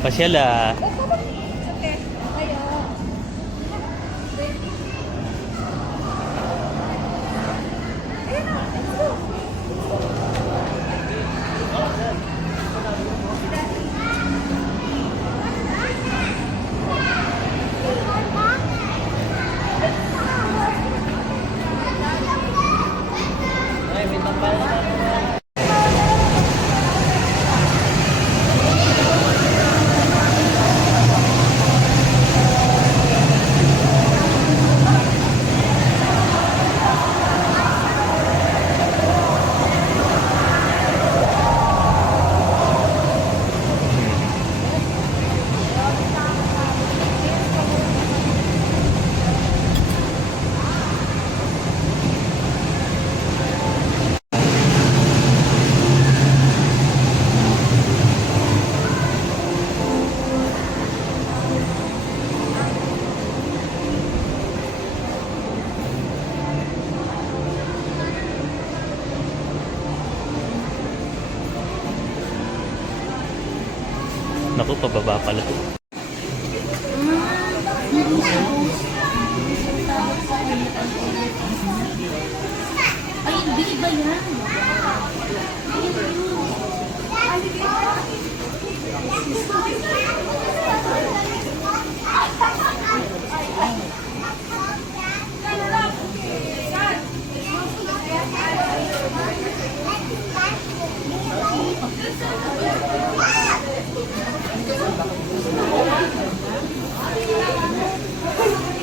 Pasyal ah. Naku, pababa pala. Ay, hindi iba yan.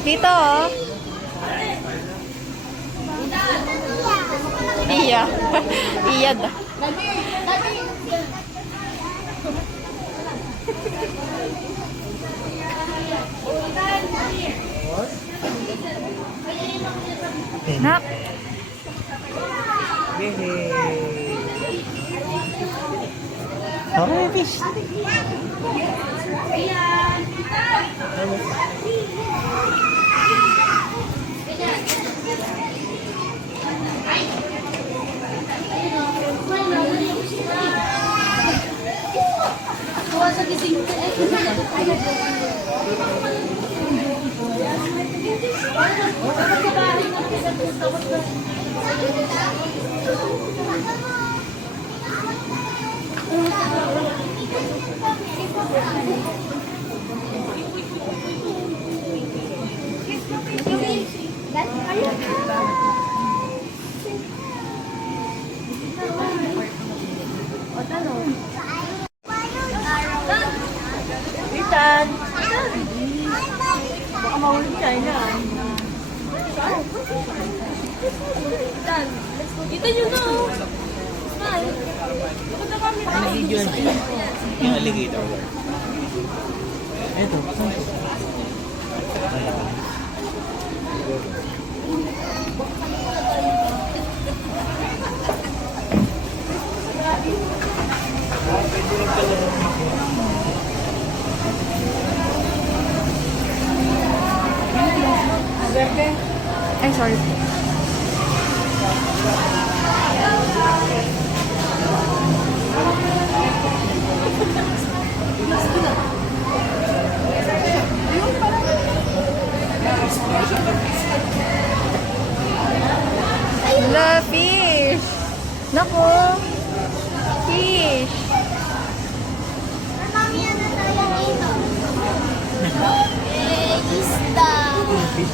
Dito, oh. Iya. Iya dah. Nak. Oh, fish. Sa gising ko, Ethan. Baka mahulog China. Kita nyo na. Smile. Ano video yan? Yung alligator. Ito. Ay, sorry. The fish. Naku. Fish. Mami, ano tayo dito? Isda. Koi fish.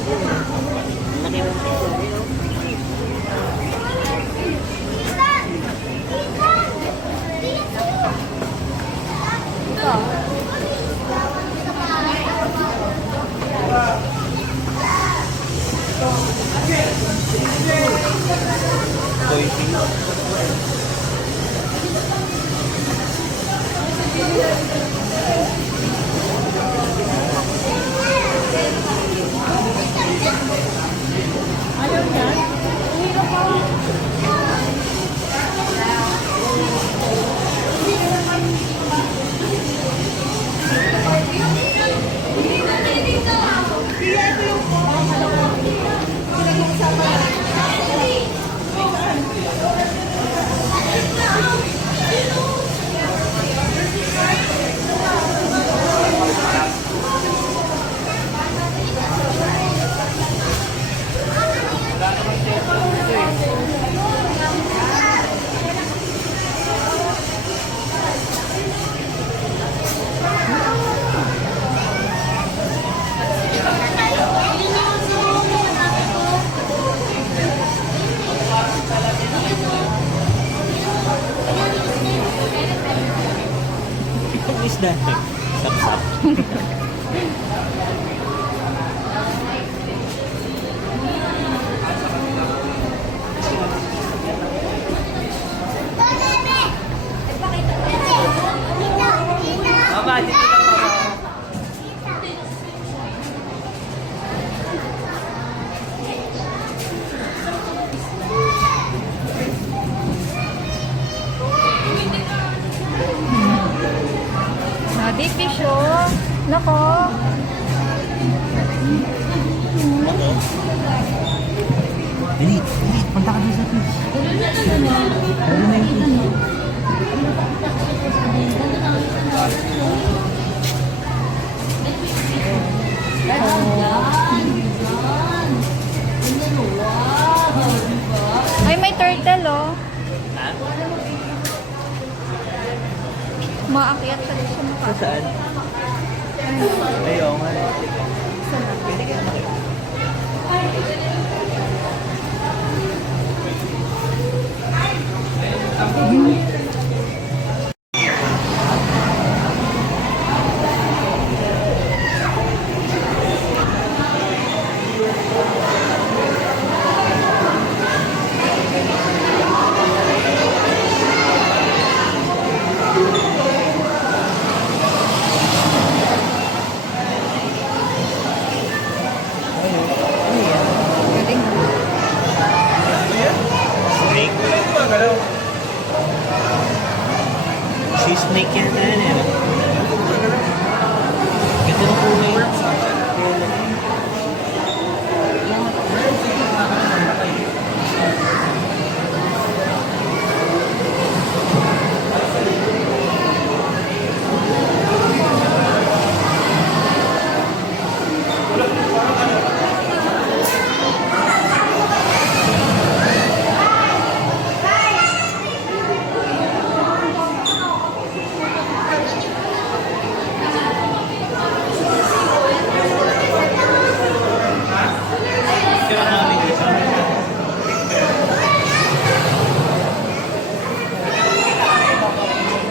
Ayaw niya. isda eh. Sapsap. Mama, dito lang mama. Nadi fish oh. Nako. Ano? Dali, punta ka dun sa fish. Ano na yung fish? Ay, may turtle oh. Ha? Maakyat sa siya maka. Saan? Ayaw nga. Pwede ka naman. Galing. Snake. Sea snake yan na yan eh. Ganda ng kulay.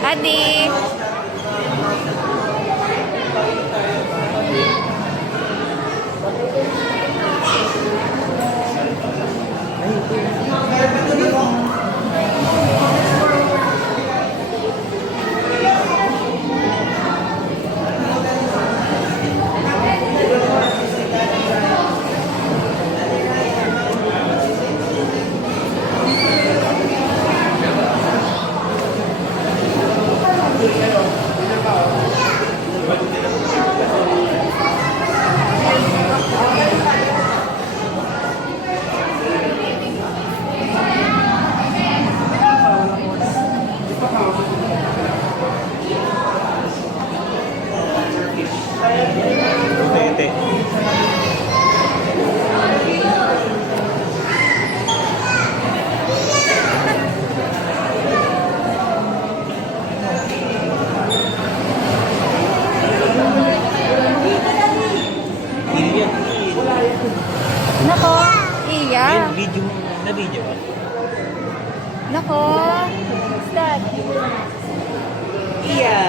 Adi. Pwede. Hindi yan. Nako. Iya. Yan, video mo. Na-video ba? Nako. What's that? Iya.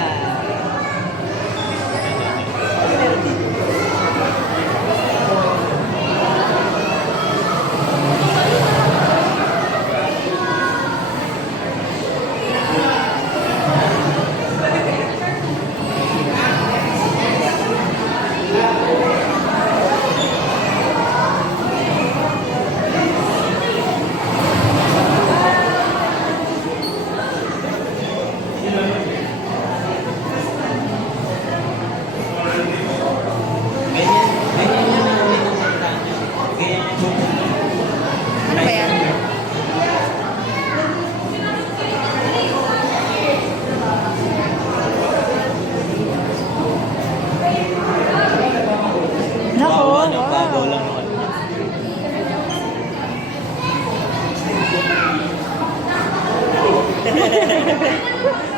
Ano ba yan? Nako. Ano, bago Wow. lang naman.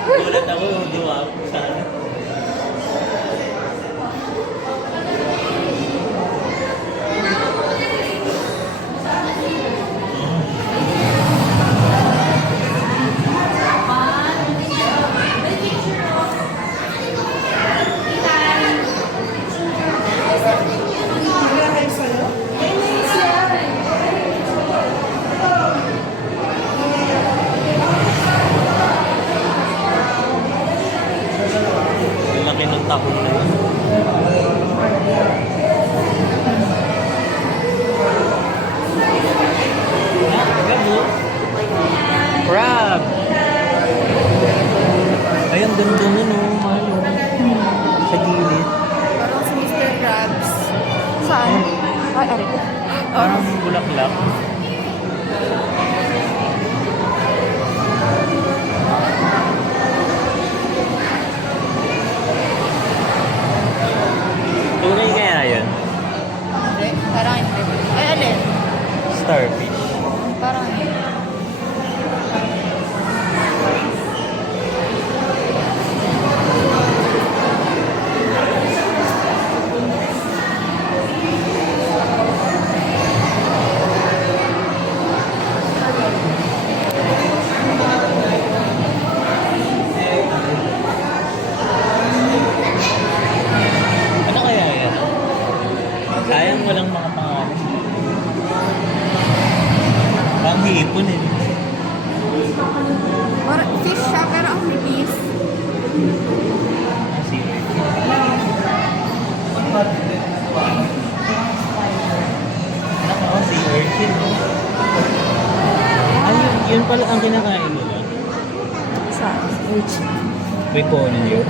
Gulat ako, di ba? Sana. Ay, ang ganda nun, oh. Mahal, oh. Sa gilid. Parang si Mr. Krabs. Saan? Ay, ari ko. Parang bulaklak. Tunay kaya yun? Hindi. Parang hindi. Ay, alin? Starfish. Parang hindi. Ano kaya yan? Sayang walang mga pangalan. Parang hipon eh. Parang fish siya, pero ang nipis. Kasi, si urchin. Ay, yun pala ang kinakain nila. Saan? Urchin. Beconio.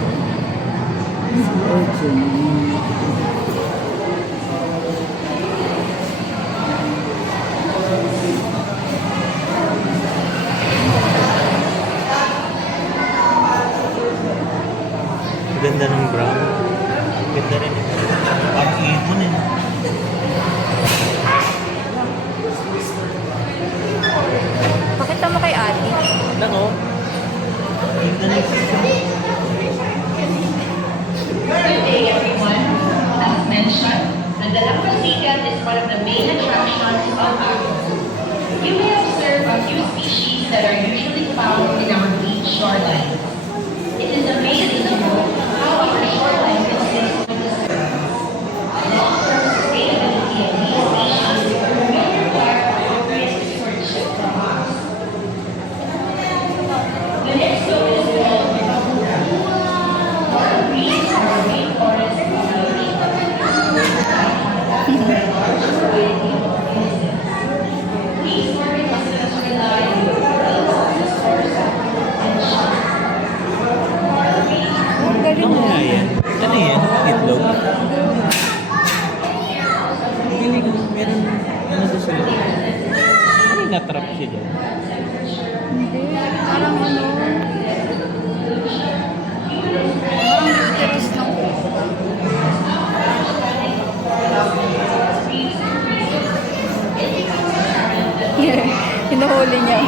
Ganda ng brown. Ganda rin ito. Parang ibon eh. Pakita mo kay ate. Nako. Ganda ng Good day, everyone. As mentioned, the Dalampasigan is one of the main attractions of Agos. You may observe a few species that are usually found in our beach shoreline. It is amazing to know how our shoreline consists of the long-term sustainability of these species will require appropriate stewardship from us. The next zone is called Coral reefs are rainforest communities. These organisms rely on the source and shine. Coral reefs Ang galing Ano mo. nga yan? Ano yan? Itlog? Galing, meron ano doon sa loob. Ano yung natrap siya dyan? Hindi. Parang ano. Parang uterus ng Hinuhuli niya.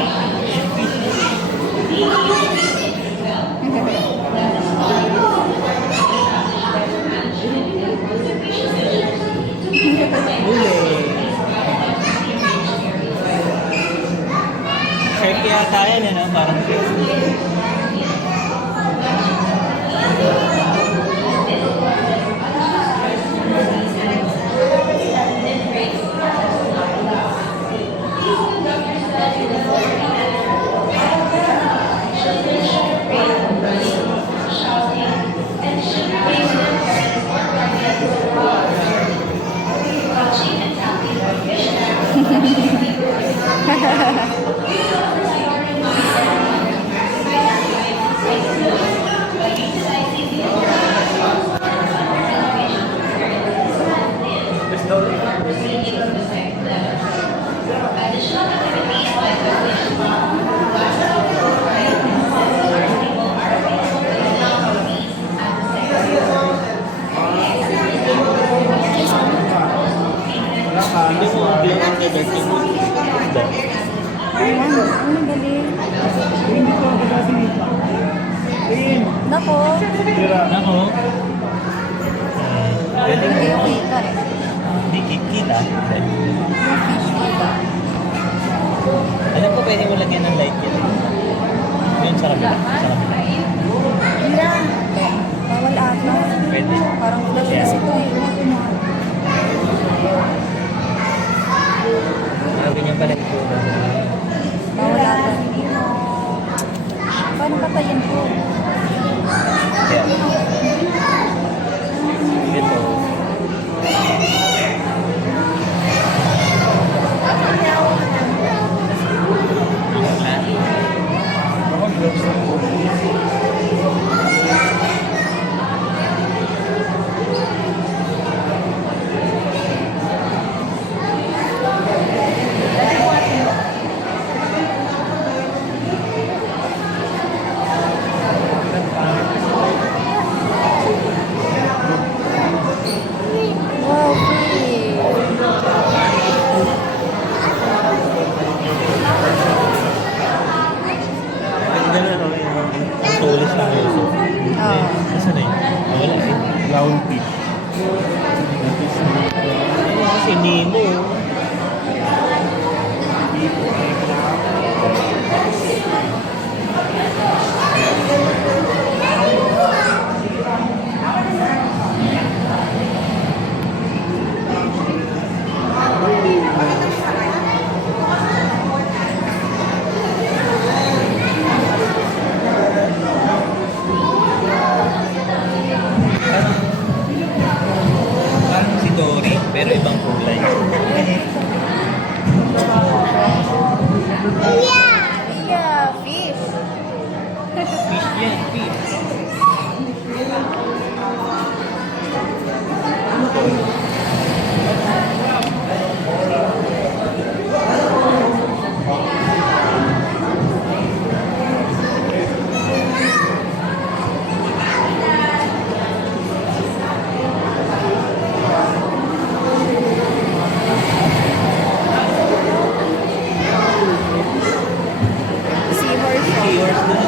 Huli! Shark yata yan, ano? Parang hindi mo ang glow ang liberty mo. Isda. Ayan. Ang galing. Nako. Ako. Galing Hindi mo. yung kita eh. Hindi kita. Yung fish kita. Alam ko pwede mo lagyan ng light yan. Yun sa kabila. Sa kabila. Ilan? Bawal ata. Pwede. Parang flash Yeah. kasi ito eh. Ganyan pala ito. Bawal ata. Paano patayin ko? Yeah. Ito. Ang gloves. yan? Fish. Seahorse. Seahorse na.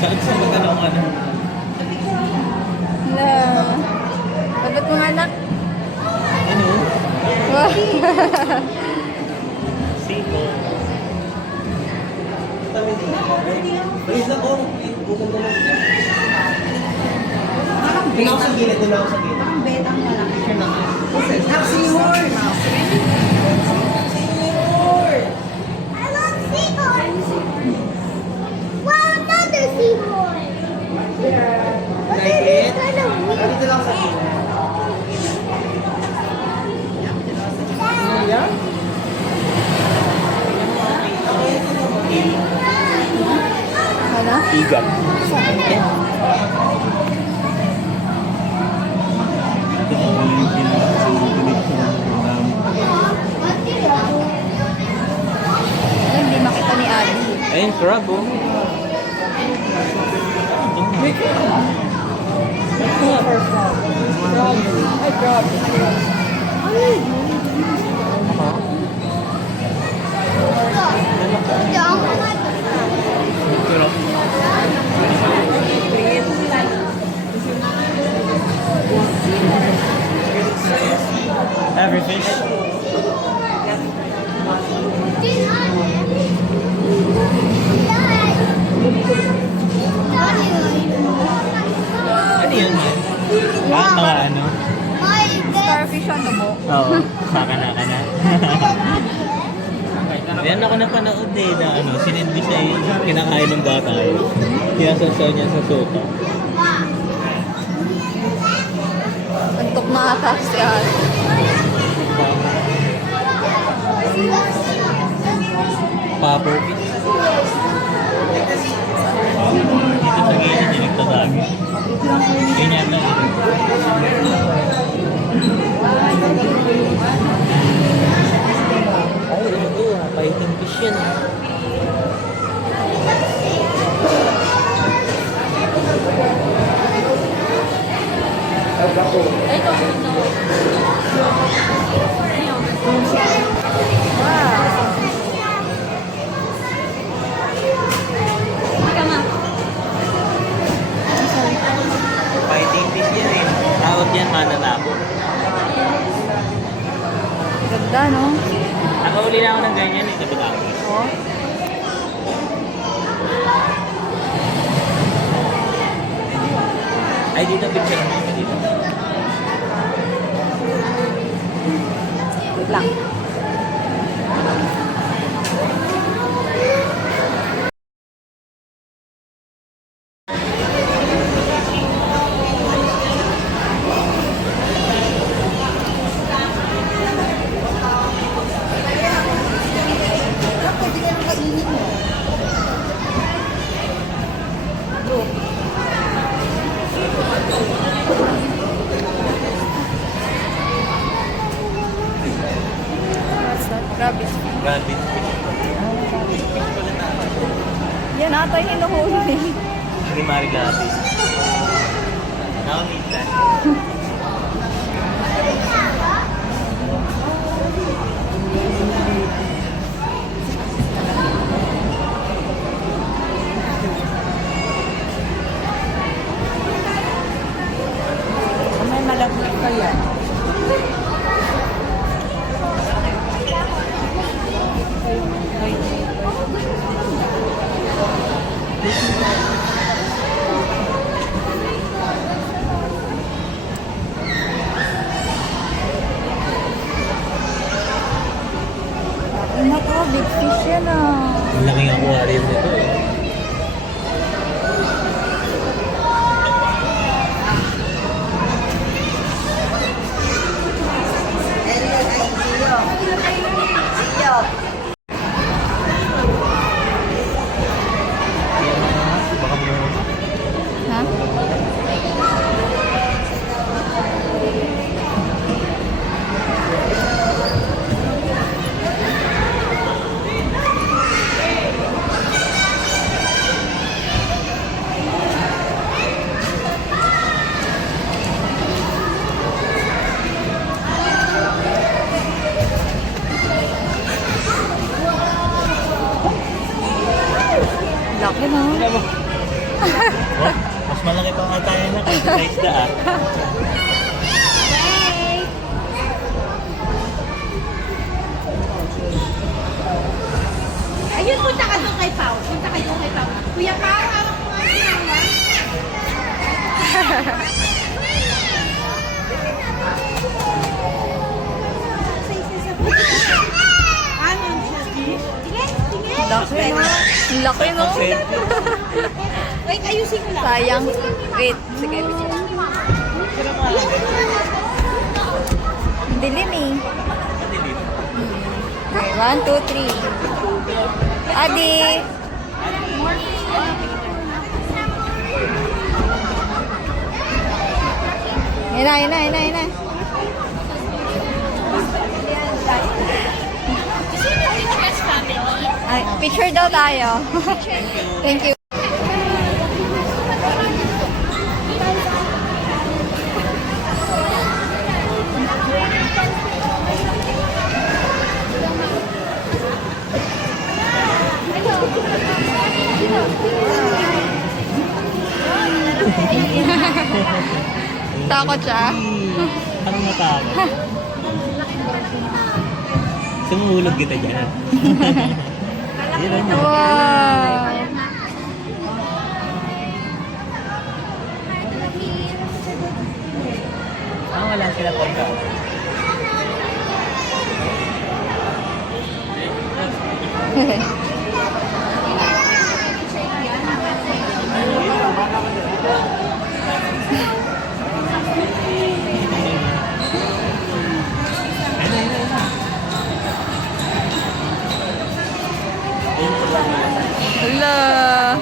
Saan sa magandang ano? Hello. Babat mo nga anak. Ano? Wow. Sino? Doon ako sa gilid, doon ako sa gilid. Ang betang malaki. Sure naman. Seahorse! I love seahorse. Wow, another seahorse. But Like it is it? kind of weird. Dito lang sa gilid. Yeah? Ano? Igat. Ano, hindi makita ni Abby. Ayun, crab oh. Ay, crab. Crab. Every fish. Ano yun? Ah, mga ano? Starfish on the book. Oo, saka na. Yan ako napanood eh na ano, sinindi siya eh, kinakain ng bata eh. Kinasasaw niya sa sopa. Antok na ata si Abby. Popper fish. Dito sa gilid yung nagtatagi. Ganyan na yun. Ay, ito, fighting fish yan. Fighting fish yan eh. Tawag yan mananabo. Ganda, no? Nakauli na ako ng ganyan eh, sa Batangas. Oh. Ay, dito picture mo ka dito. Wait lang. Rabbit. Rabbit fish. Yan ata yung hinuhuli. Hindi marigabi. Now-meet that. May malapit pa yan. Ano to? Big fish yan ah. Ang laking aquarium nito eh. Baka mo Ha? Laki no? Alam mo. Oh, mas malaki pa nga tayo na kaysa sa isda ah. Ayun, punta ka doon kay Pao. Punta ka doon kay Pao. Kuya Pao, hawak mo nga si Mama. Ano siya? Tingin, tingin. Laki no? Ang laki no? Wait, ayusin ko lang. Sayang. Wait. Sige, picture. Ang dilim eh. Okay, 1, 2, 3. Adi! Yan na, yan na, yan na, yan na. Ay, picture daw tayo. Thank you. Takot siya? Parang natakot. Sumulog kita dyan. Yun ang Wow! wala sila pagka. Hello!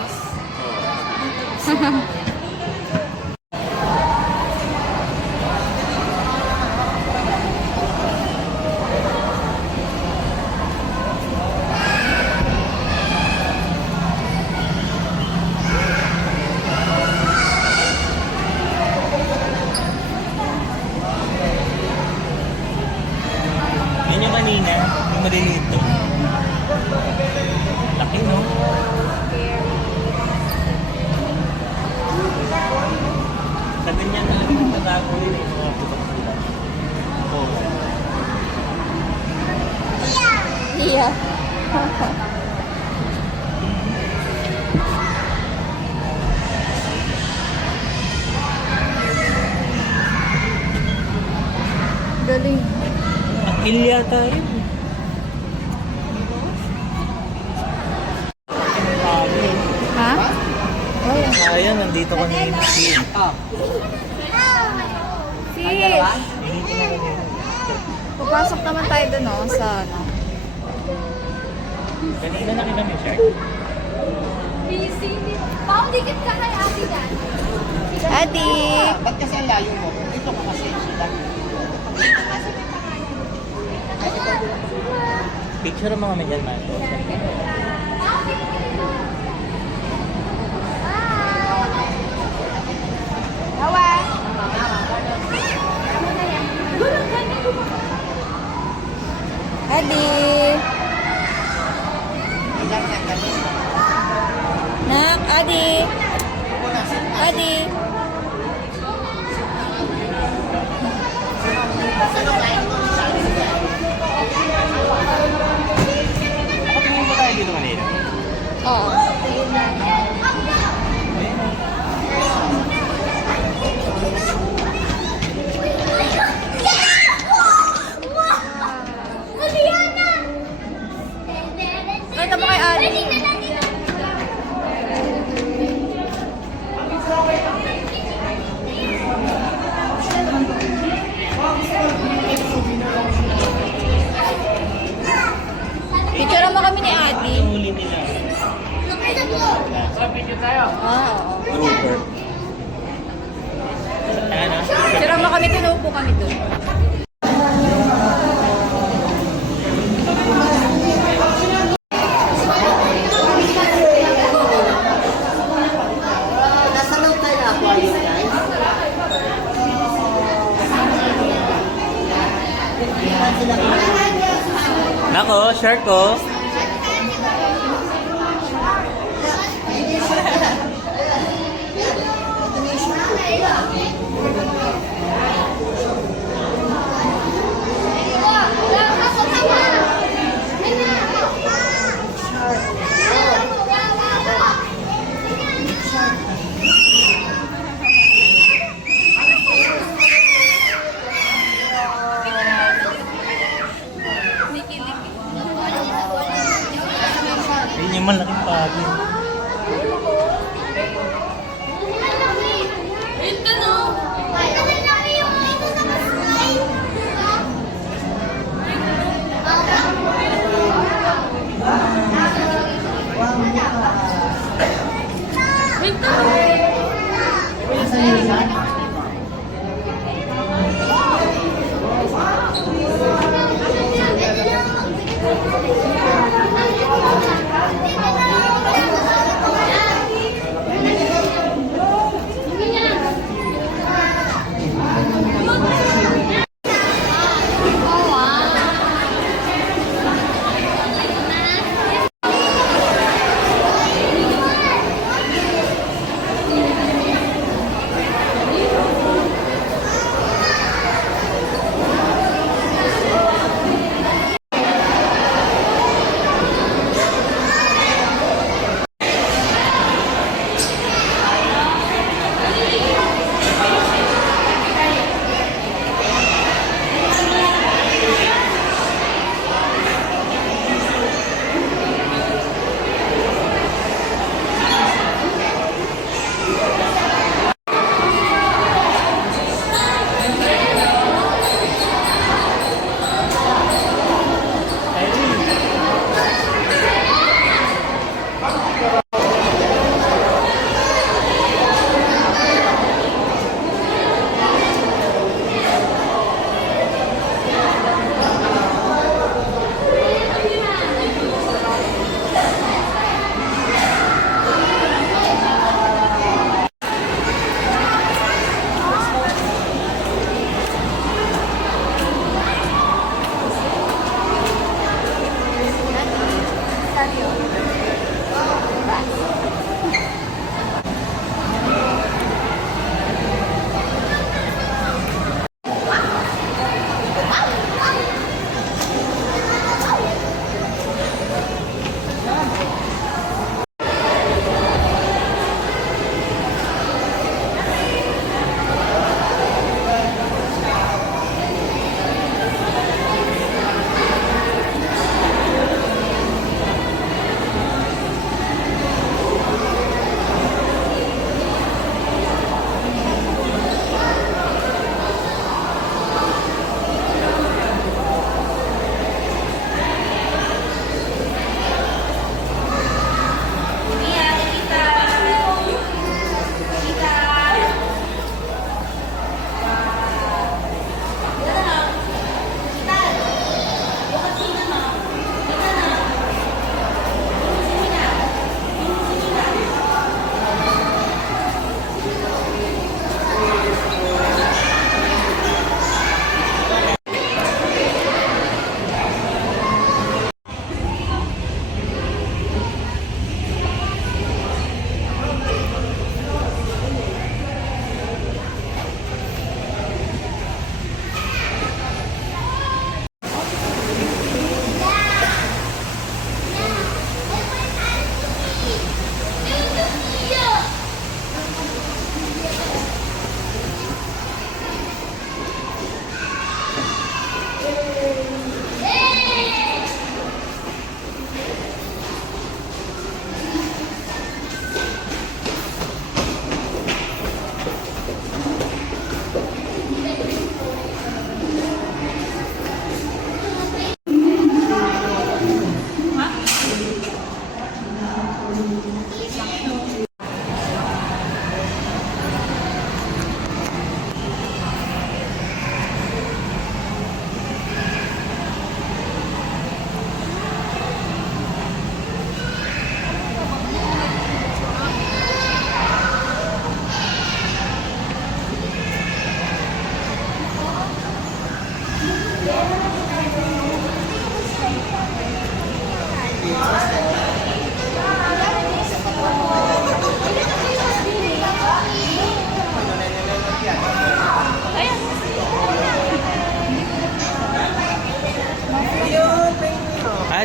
Yan yung kanina, yung maliliit to. Laki no? Sa ganyan na natago yun eh, mga putak-putak. Oo. Iya. Galing. Akil yata yun. Ha? Ayan, nandito kami yung fish. Fish! Papasok naman tayo dun, no? Sa ano. Kanina nakita mo yung shark? Pao, dikit ka kay Ate Dan. Adi! Ba't kasi ang layo mo? Dito ka kasi sila. Picture mo kami dyan, man. Adi! Nak, Adi! Adi! Nakatingin ba tayo dito kanina? Oo. Trooper. Ano? Sira mo kami doon, upo kami doon. Nasa loob tayo na aquarium, guys. Nako, shark ko. Yun yung malaking pagod.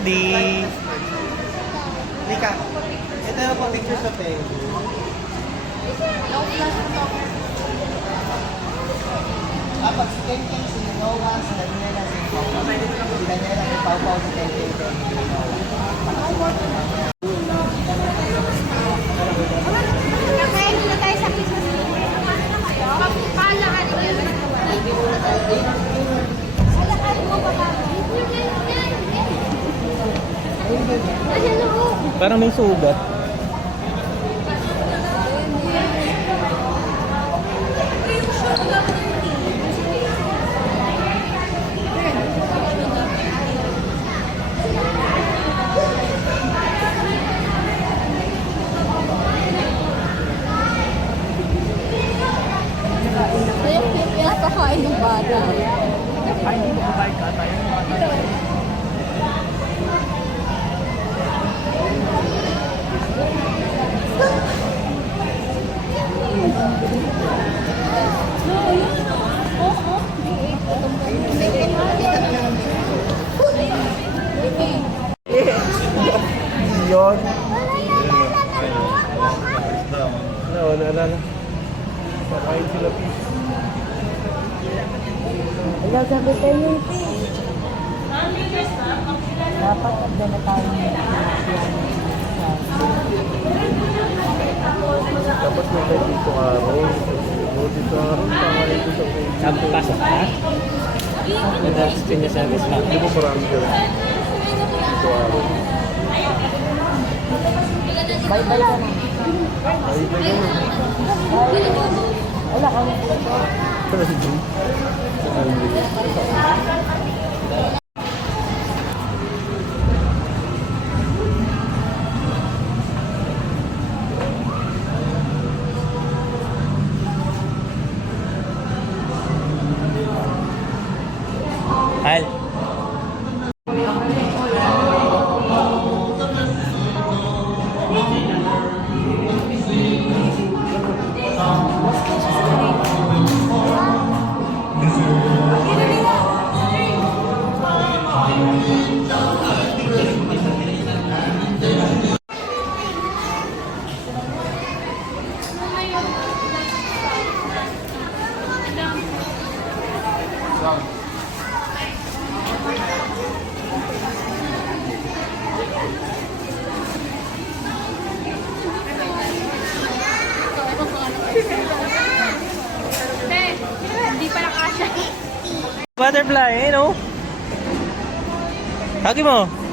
Daddy. Lika, ito yung pa-picture sa penguin. Kapag si Ken si Noah, si Daniela, si Daniela, si Pau Pau, si Ken Kakain na tayo sa Christmas Eve. Paalahan niya. Paalahan mo ba ba? Ayan o. Parang may sugat. Pinapakain ng bata. Yun. Wala. Kakain sila fish. Wala sabi tayo yung dapat agda na tayo Dapat may tayo dito araw. Dito araw, tama rin sa Sabi pasok ka? Sinasabi sa Hindi mo marami ka rin. Dito araw. bye-bye ka na. Wala ka na. Sana si Jim. Hal. Hindi pa nakasya. Butterfly, eh, no? Hagi mo.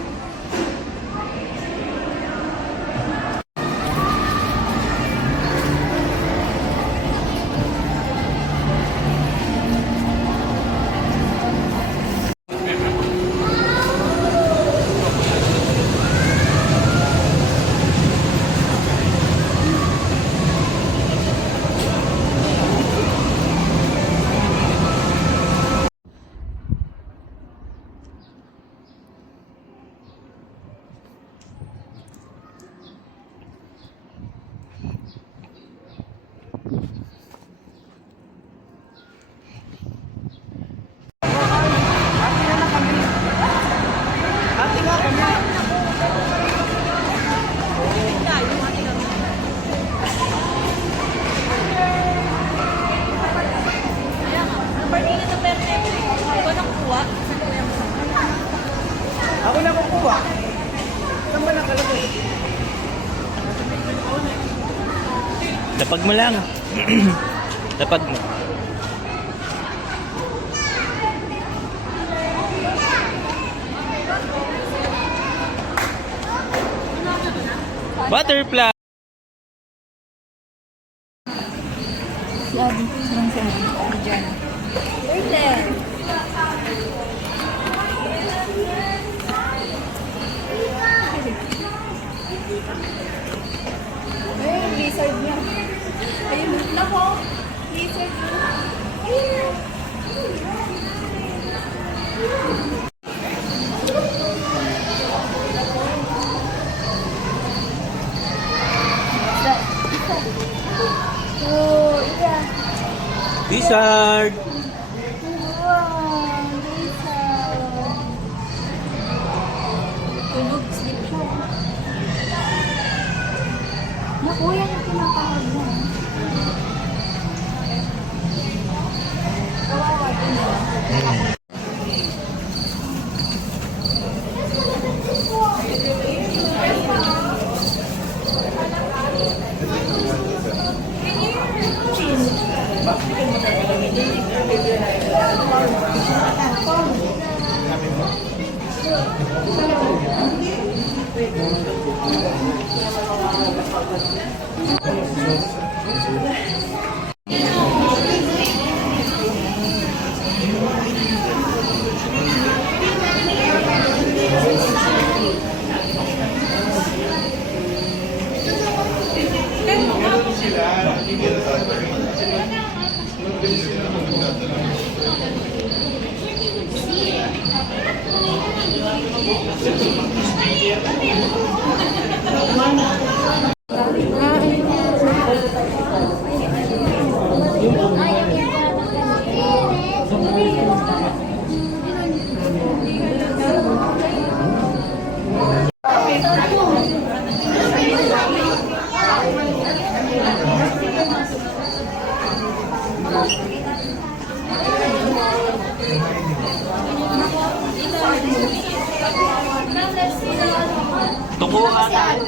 Ako na kukuha. Saan ba nakalagay? Lapag mo lang. Lapag mo. Butterfly. Si Adi, lang si Adi. Adi dyan. Ayun, lizard niya. Ayun, nako. Lizard niya. Ayun. Oh, yeah. Lizard. Wow, lizard. Naku, yan yung tinatawag mo. Kawawa din yun. Tuko ata.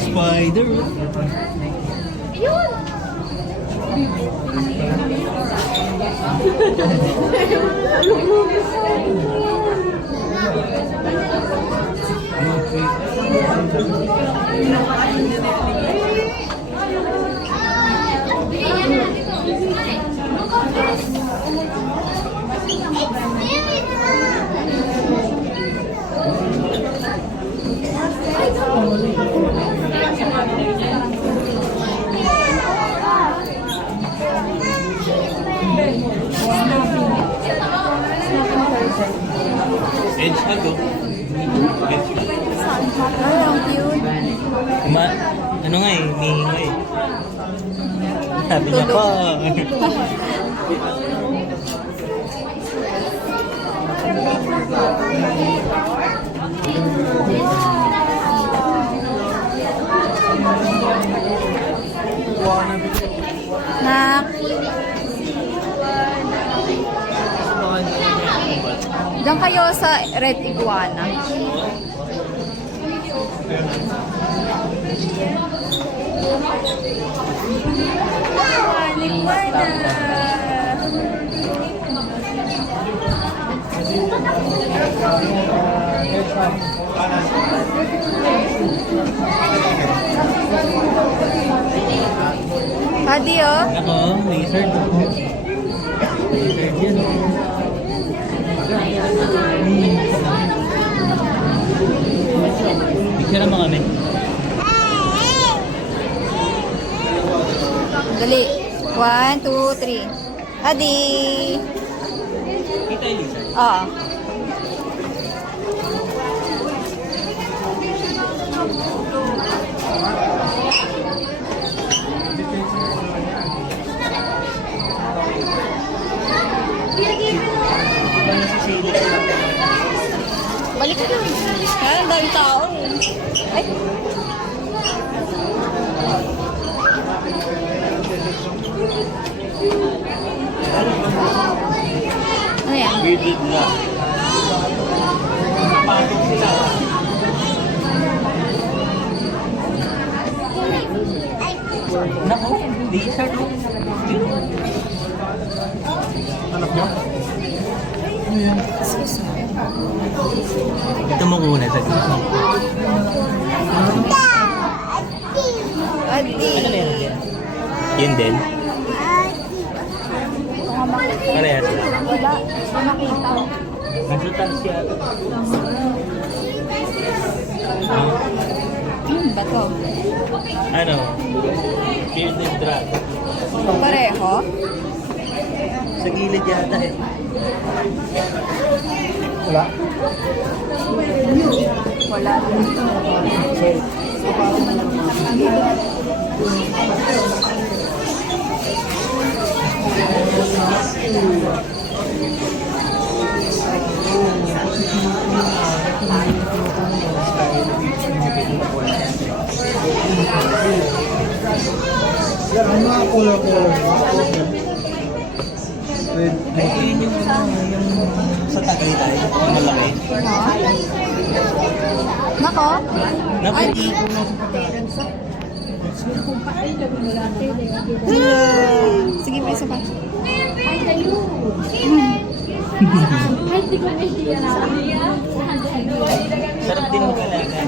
Spider. Hedgehog oh. Hedgehog. Ay, ang cute. Ano nga eh, mihinga eh. Sabi niya pa. Nak. Diyan kayo sa Red Iguana. Adi oh. Ako, lizard oh. Lizard yun oh. Picture naman kami. Dali. 1, 2, 3. Adi. Kita yung lizard. Oo. Balik ka doon. Kaya ang dami tao. Ay. Ano yan? Bearded na. Patok sila. Nako, lizard oh. Anak niya? Ano yan? Ito mo muna sa gusto. Adi. Ano na yan? Yun din? Ano yan? Wala. Makita. Nagsutan siya. Bato. Ano? Bearded drag. Pareho? Sa gilid yata eh. Wala. Wala. Yan, ang mga color-color. Ay, yun yung sa Tagaytay. Yung malaki. Nako? Naku, Sige, may isa pa. sarap din mag-alaga.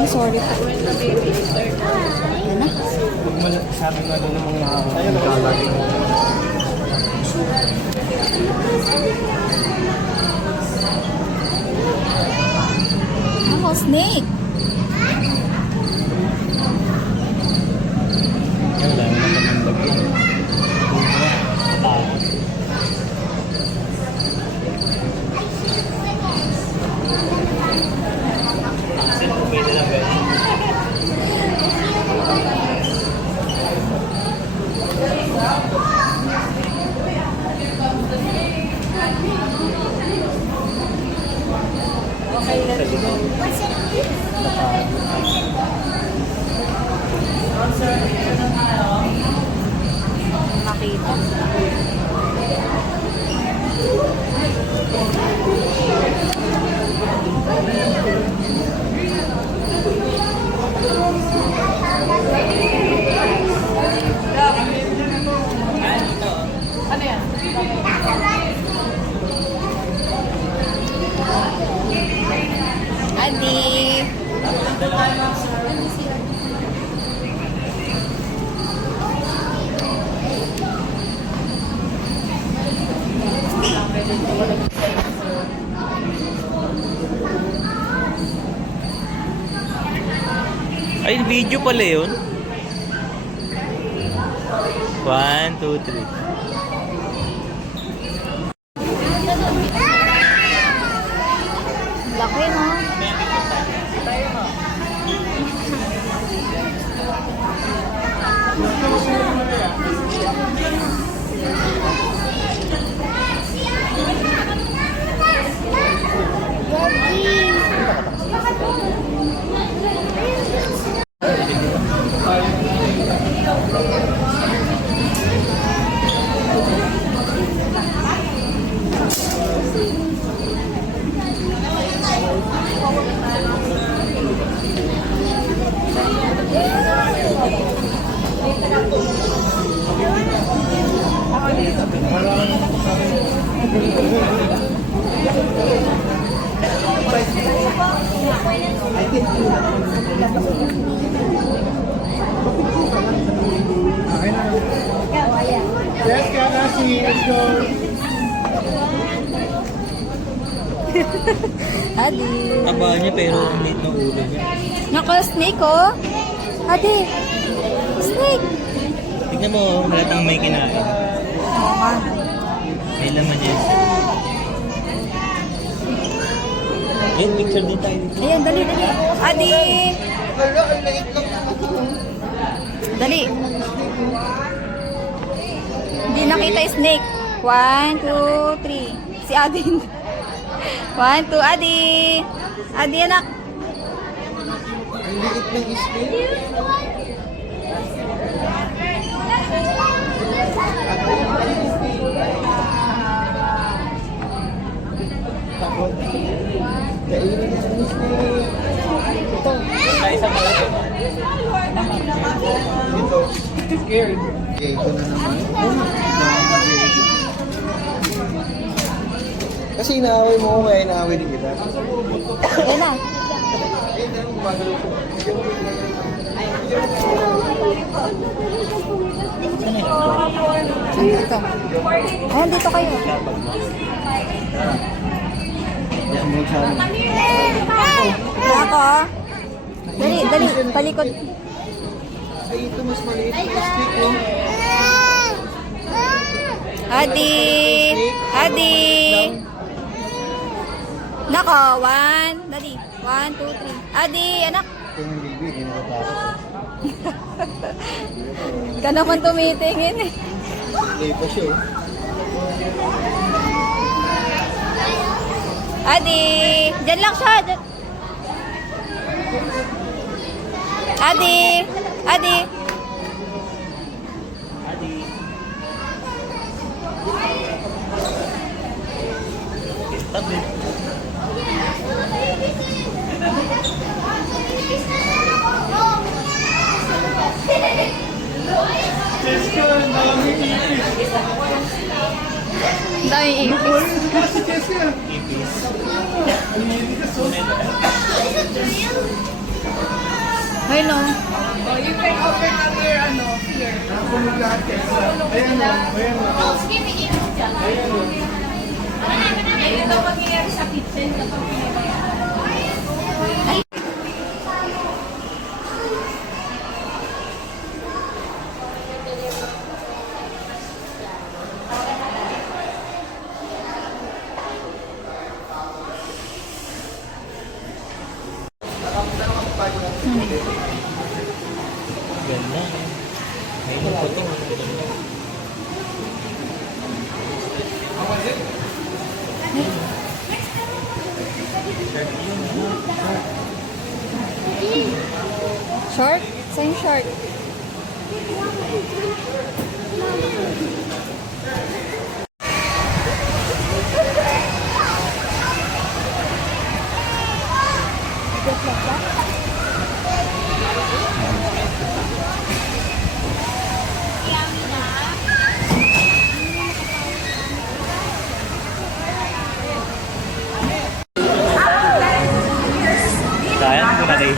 I'm sorry po. Sabi nga doon ng mga naglalagay. Ako, snake. Yan lang, nakamambag yan. Pwede lang ba? Makita. Adi. Ay, video pala yun. 1, 2, 3. Laki, no? Yes, kaya si Edgar. Adi. Taba niya pero ang liit ng ulo niya. Nako, snake, oh. Adi. Snake. Tignan mo, halatang may kinain. Oo nga. May laman yan. Ayun, picture din tayo dito. Ayan, dali, dali. Adi. Wala, ang liit lang. Dali. Hindi nakita yung snake. 1, 2, 3. Si Adi. 1, 2, Adi. Adi, anak. Ang liit ng isli. Kainin ng isli. Ito. Tayo sa malaki. Ito. Scared. Okay, ito na naman. Kasi inaaway mo ako, kaya inaaway din kita. Ayan na. Ayun na, gumagalaw ko. Dito. Ayan, dito kayo. Yan mo sa amin. Ako, ah. Dali, dali. Talikod. Ay, ito mas maliit yung stick, oh. Adi! Adi! Nako, 1. Dali. 1, 2, 3. Adi, anak. Ito yung baby, hindi natatakot. Ka naman tumitingin eh. Lay pa siya, eh. Adi! Diyan lang siya. Diyan. Adi! Adi! Tabi. Ang dami ipis. Ipis. Ayun no. You can open other, ano, here. Oh, sige, may ipis dyan. Ayun daw pag-iari sa kitchen kapag pinabaya. Ganda. Ayun po ito. Short? Same short. Kaya ko na kayo.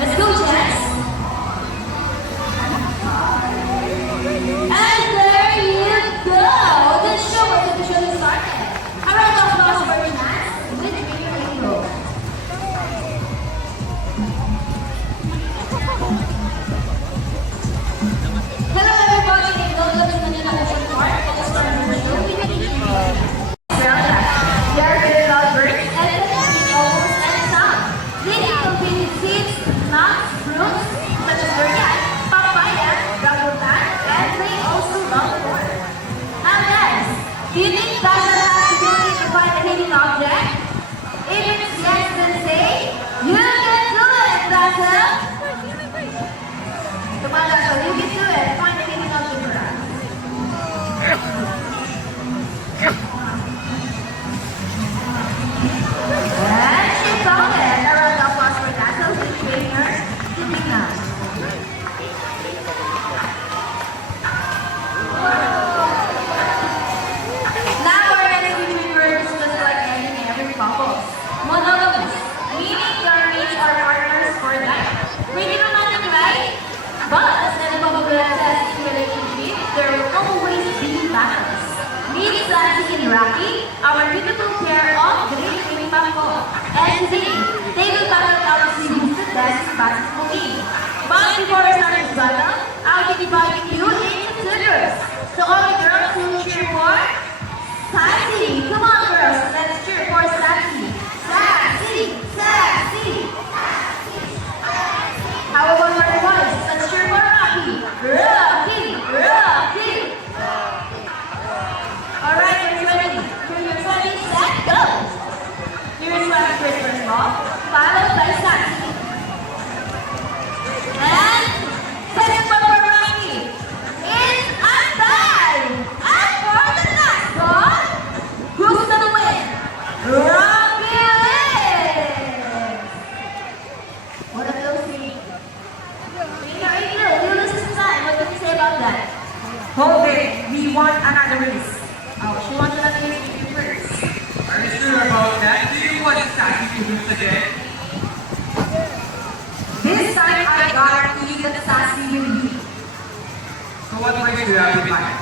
Let's go, Jess! And there you go! The show was officially started. A round of applause for Jess with the bigger hero. Hello everybody, and welcome to Manila Ocean Park. It is from the show we begin. We are very loud birds and almost any sound. Leading completed seeds, nuts, fruits, such as durian, papaya, rambutan, and they also love water. Now guys, do you think Dazzle has the ability to find a hidden object? If it's yes, then say, you can do it, Dazzle! Come on, Dazzle, you can do it. Find a hidden object for us. And she found it. A round of applause for Dazzle, who's bringing her to the ground. Now our energy reverse just like any and every couple. Monogamous, meaning your mates are partners for life. Pretty romantic, right? But as Nanababagulan says in relationships, there will always be battles. Meet Lassie and Rocky, our beautiful pair of great swing bako. And today, they will battle our siblings to best battles for me. But before we start this battle, I'll be dividing you into two groups. So all the girls who cheer for Sassy. Come on girls, let's cheer for Sassy. Sassy, Sassy. How about for the boys? Let's cheer for Rocky. Rocky, Rocky. Alright, are you ready? Turn your 20 set, go! This time I guarantee you that Sassy will lead. So what race do you have in mind?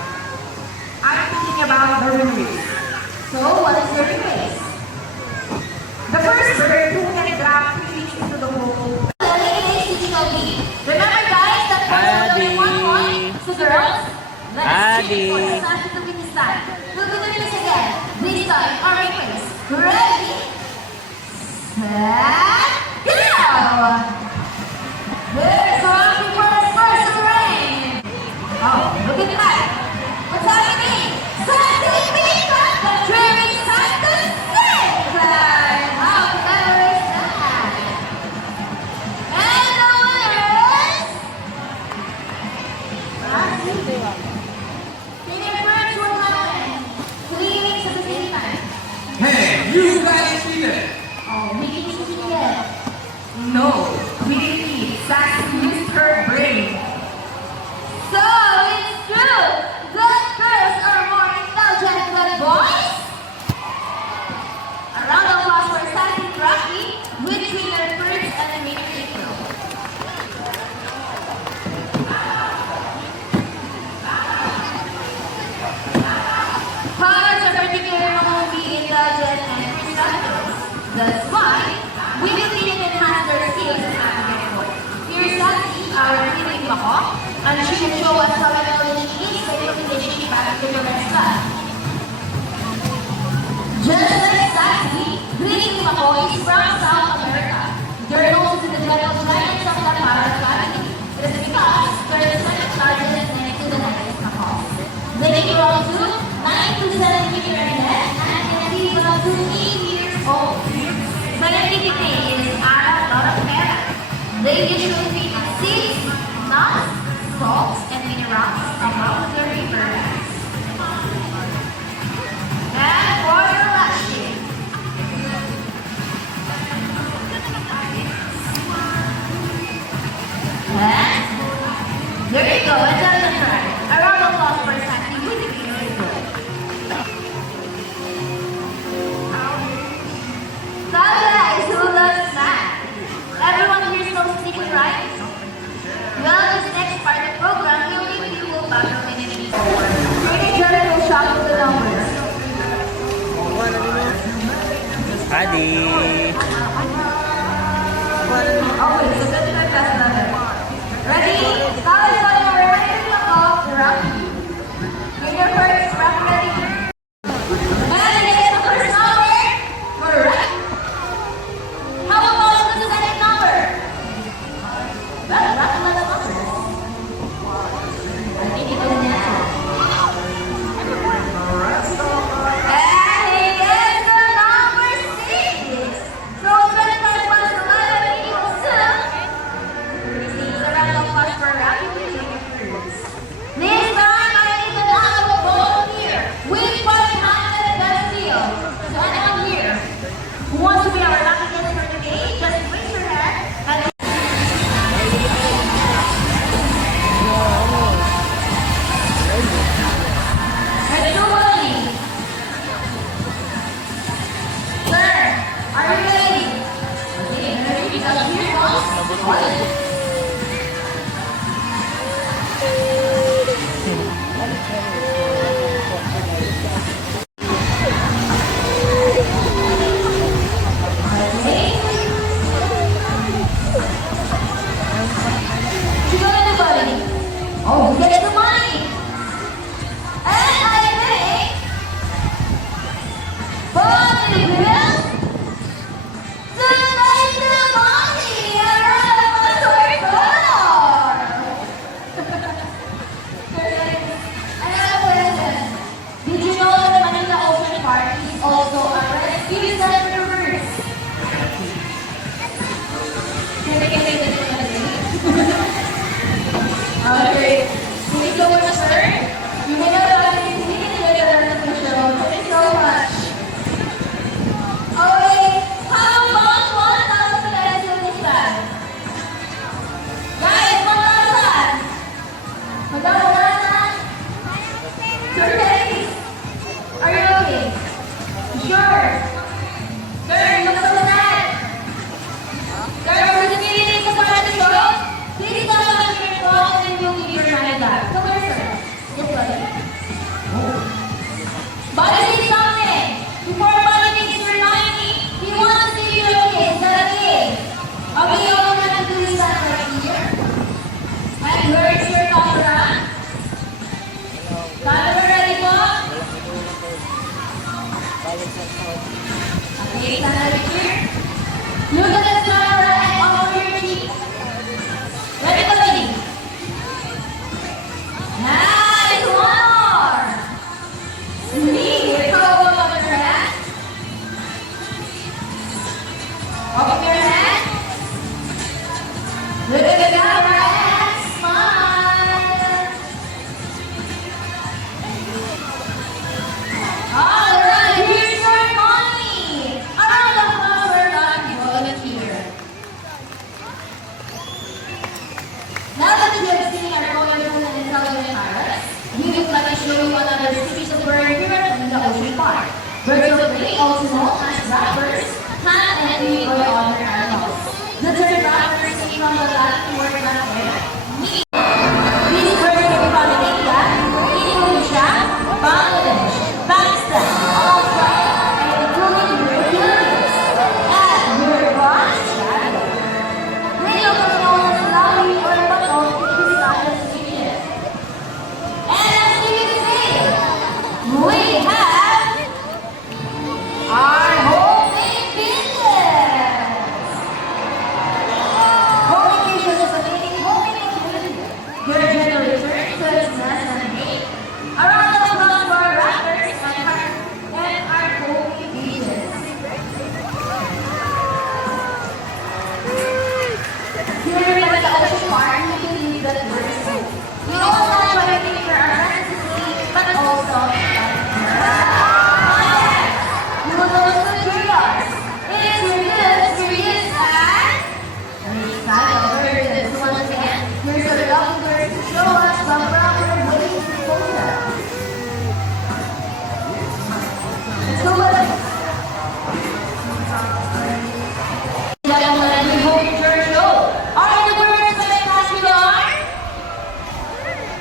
I'm thinking about the race. So what is your race? The first bird who can drop 3 weeks into the hole. Remember guys, that was only 1 point. So girls, let's cheer for the Sassy to win this time. We'll do the race again. This time, our race. Ready? Set, go! They're going for the first ring. Oh, look at that. What's happening? Sassy beat up the trailing Santa 6. How clever is that? And the winner is Sassy. Finish first with one. 3 weeks at the same time. Hey, you guys cheated! Oh, we didn't see it. No, we didn't see it. Sassy used her brain. So it's true that girls are more intelligent than boys? A round of applause for Sassy and Rocky, which win their first animated intro. Powers are particularly only intelligent and perceptive. That's why we will need to enhance their skills as African boys. Here's Sassy, our living bako, and she will show us how intelligent she is by putting the sheep back to the rest class. Just like Sassy, Breeding Bako is from South America. They're known to the gentle giants of the Para family. It is because they're the second largest next to the nicest macaws. They grow up to 9 to 7 meters in length and can live up to 8 years old. Scientific name is Arabidoptera. They usually feed on seeds, nuts, salts, and minerals among their river beds. And for your last shape. And there you go, and that's the try. A round of applause for Sassy with the video. So guys, who loves math? Everyone here is supposed to speak with right? Well, this next part of the program will give you a background in English. Pretty sure it will shock you the numbers. Adi! Okay, so that's my test number. Ready? Now is on your ready to off the Rocky. Give your first Rocky ready. And it's the first number. Correct. How about the second number? Well, that's another number. I think it's the next one. And it is the number 6. So 25 plus 11 equals 2. Receive the round of applause for Rocky. This time I need the number of gold here. Which one has the best deal? So anyone here who wants to be our lucky guest for today, just raise your hand and everybody. Sir, are you ready? Okay, ready? Because here comes one. Okay. To go everybody. Oh, who gets the money? And I think Bonnie will donate the money around the circle. Another question. Did you know that the Manila Ocean Park is also a rescue center reverse? Okay. Thank you so much, sir. You may not have been seen in the show. Thank you so much. Okay. How about 1,000 pesos this time? Guys, 1,000. Magkano 1,000? Sir, ladies. Are you okay? Sure. Sir, look at that. Big hand picture. Look at the smile right over your cheek. Ready, buddy? Nice, one more. Sweet. How about your hand? Open your hand. Look at the camera and smile. Alright, here's your money. Around the house, we're not volunteer. Now that you have seen our colorful and intelligent pirates, we would like to show you another species of bird here in the ocean park. Birds of prey, also known as rappers, have and enjoy other animals. The term rappers came from the Latin word rapper, meaning these birds came from India, Indonesia, Bangladesh, Pakistan, Australia, and including Europeans. And Uruguay, Australia. They also known as Lawi or Bato in this Latin species. And as you can see, we have our homemade business. Homemade business is a meaning homemade activity. Your generators, such as and make. Around the clock for rappers and our homemade business. Here in the ocean park, you can leave that word soap. We also try to make for our friends to see, but also you will also curious. It is curious, curious, and excited birds. So once again, here's a lovely bird to show us the proper way to photo. Let's go with it. Gentlemen, we hope you enjoyed the show. Are the birds very popular?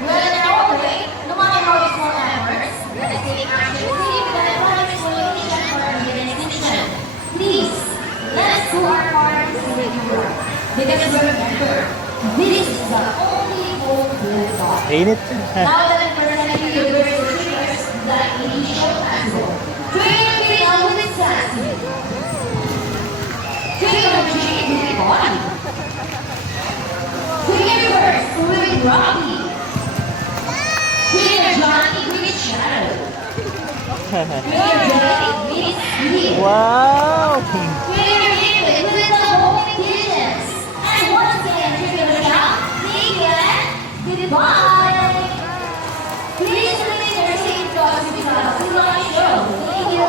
Well, in our own way, no matter how small efforts, we're taking action to see if the economic solution for our human extinction. Please, let's do our part to save the world. Because remember, this is the only hope we've got. Init. Now that I'm presenting you the birds and triggers that initial angle. Trigger on with exactly. Trigger on with the body. Trigger first with Rocky. Trigger Johnny with shadow. Trigger Johnny with sleep. Wow! Trigger David with the homing business. And once again, trigger Michelle, Megan, goodbye. Please remain your safe dogs because we love the show. Thank you.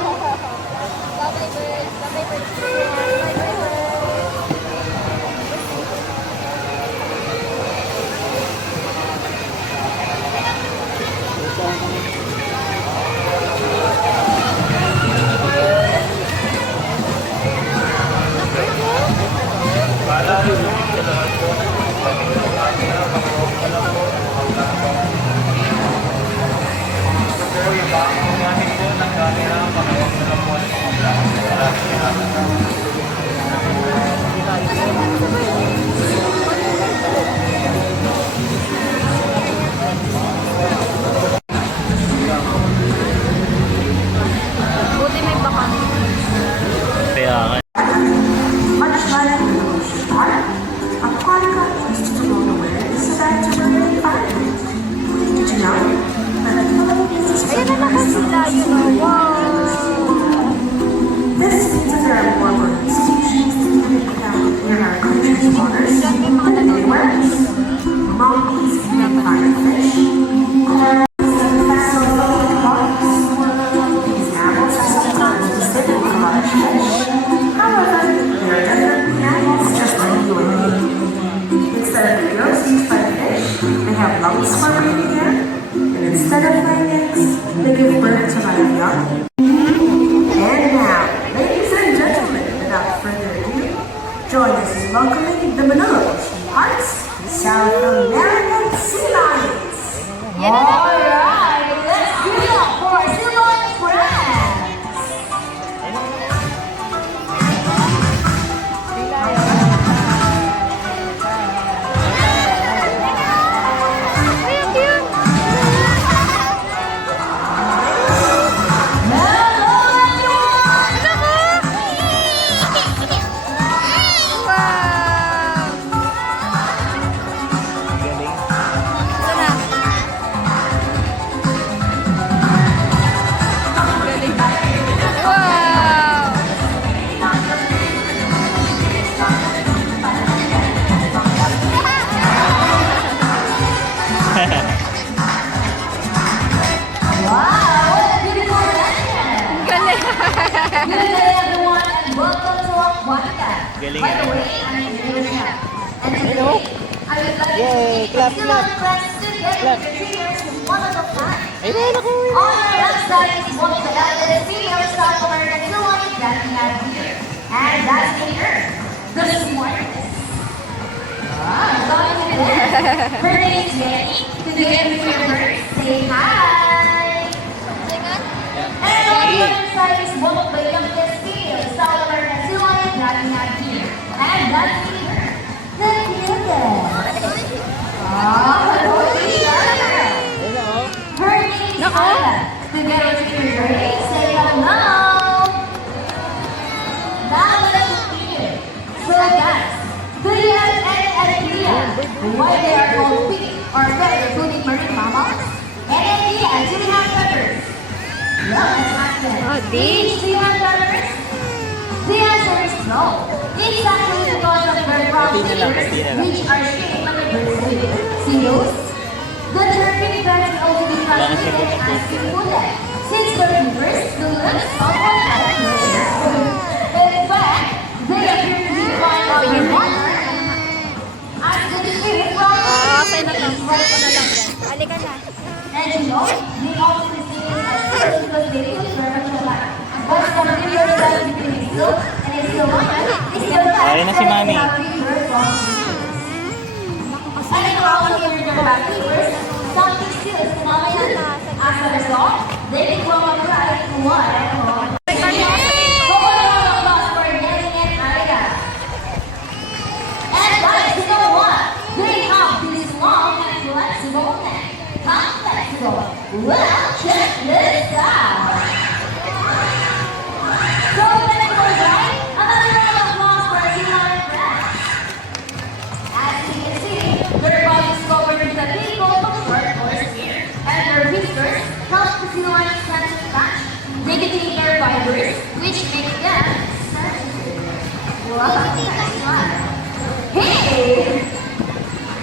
Galing By the eh. way, I'm Julia. And today, I would like Yay, to clap, give clap. our friends to get Clap. their fingers one at a time. Ay, wala ko. On our website is one of the eldest female South American Philippines that we have here. And that's her, the smartest. Got it there. Her name is Jenny. Together with her, say hi. And on the other side is one of the youngest female South American Philippines that we have here. And that's her, the cutest. Hello, Isha. Her name is Nako. Anna. Together with her name, say hello. Now let's continue. So guys, do you have any idea why they are called pig or feather-footed marine mammals? Any idea? Do you have feathers? No, let's ask them. Oh, Please, do you have feathers? The answer is no. It's actually because of their front Pati na lang, feathers, pati na lang. which are shaped like a bird's wing. See those? The turkey can also be translated as footed, since the fingers, the lips of one another. In fact, they appear to be flying underwater as the distinct from Okay na lang. Balik ko na lang yan. Halika na. and you know, they often distinguish as fish because they live very much alike. But some rivers that between a seal and a seal lion is the fact Ayun na si Mami. that they have river from and if all of you are about fevers, some fish seals mamaya. As a result, they become a bright one and all. And guys, you know what? They have this long and flexible neck. How flexible? Well, check this out. So flexible, right? Another round of applause for Silan and Brad. As you can see, their bodies covered with a big coat of short or spear, and their whiskers help the sea lions sense of touch. They contain their fibers, which make them sensitive. Wow, nice one. Hey!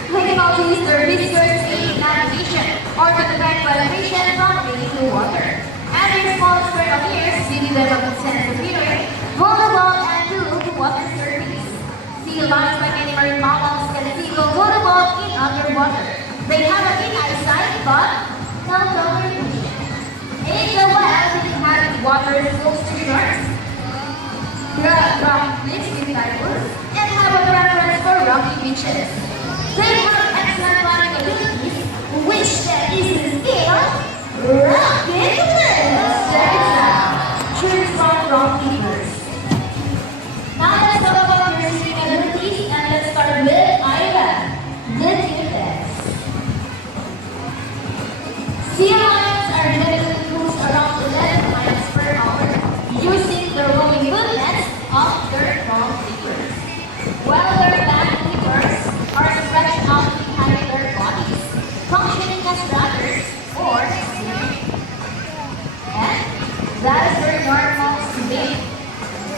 They can also use their whiskers to aid navigation or to prevent vibration from getting to water. And their small spread of ears give them a good sense of hearing, vulnerable and due to water surface. Sea lions, like any marine mammals, can see vulnerable in underwater. They have a keen eyesight, but no color vision. In the wild, they inhabit water close to shores, rock cliffs with divers, and have a preference for rocky beaches. They have excellent running abilities, which can easily scale rocket cliffs. Check it out. True from rock keepers. Now let's talk about your swimming abilities, and let's start with Ida, the cutest. Sea lions are generally cruise around 11 miles per hour, using the rowing movements of their front flippers, while their back flippers are stretched out behind their bodies, functioning as rudders or steering. And that is their normal swimming.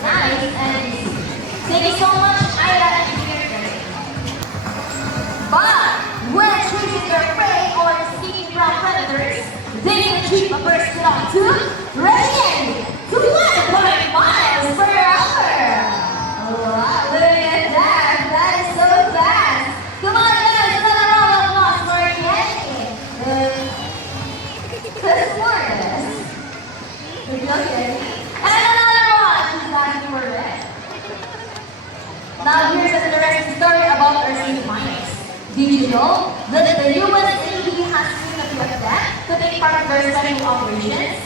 Nice and easy. Thank you so much, Ida and Peter. But when chasing their prey or escaping from predators, they can achieve a burst up to radiant to 1.5 miles per hour. Wow, look at that! That is so fast. Come on, guys, another round of applause for Kenny. The smartest. Okay. And another one. She's asking for red. Now here's an interesting story about our sea lions. Did you know that the US Navy has seen a few of them to take part of their special operations?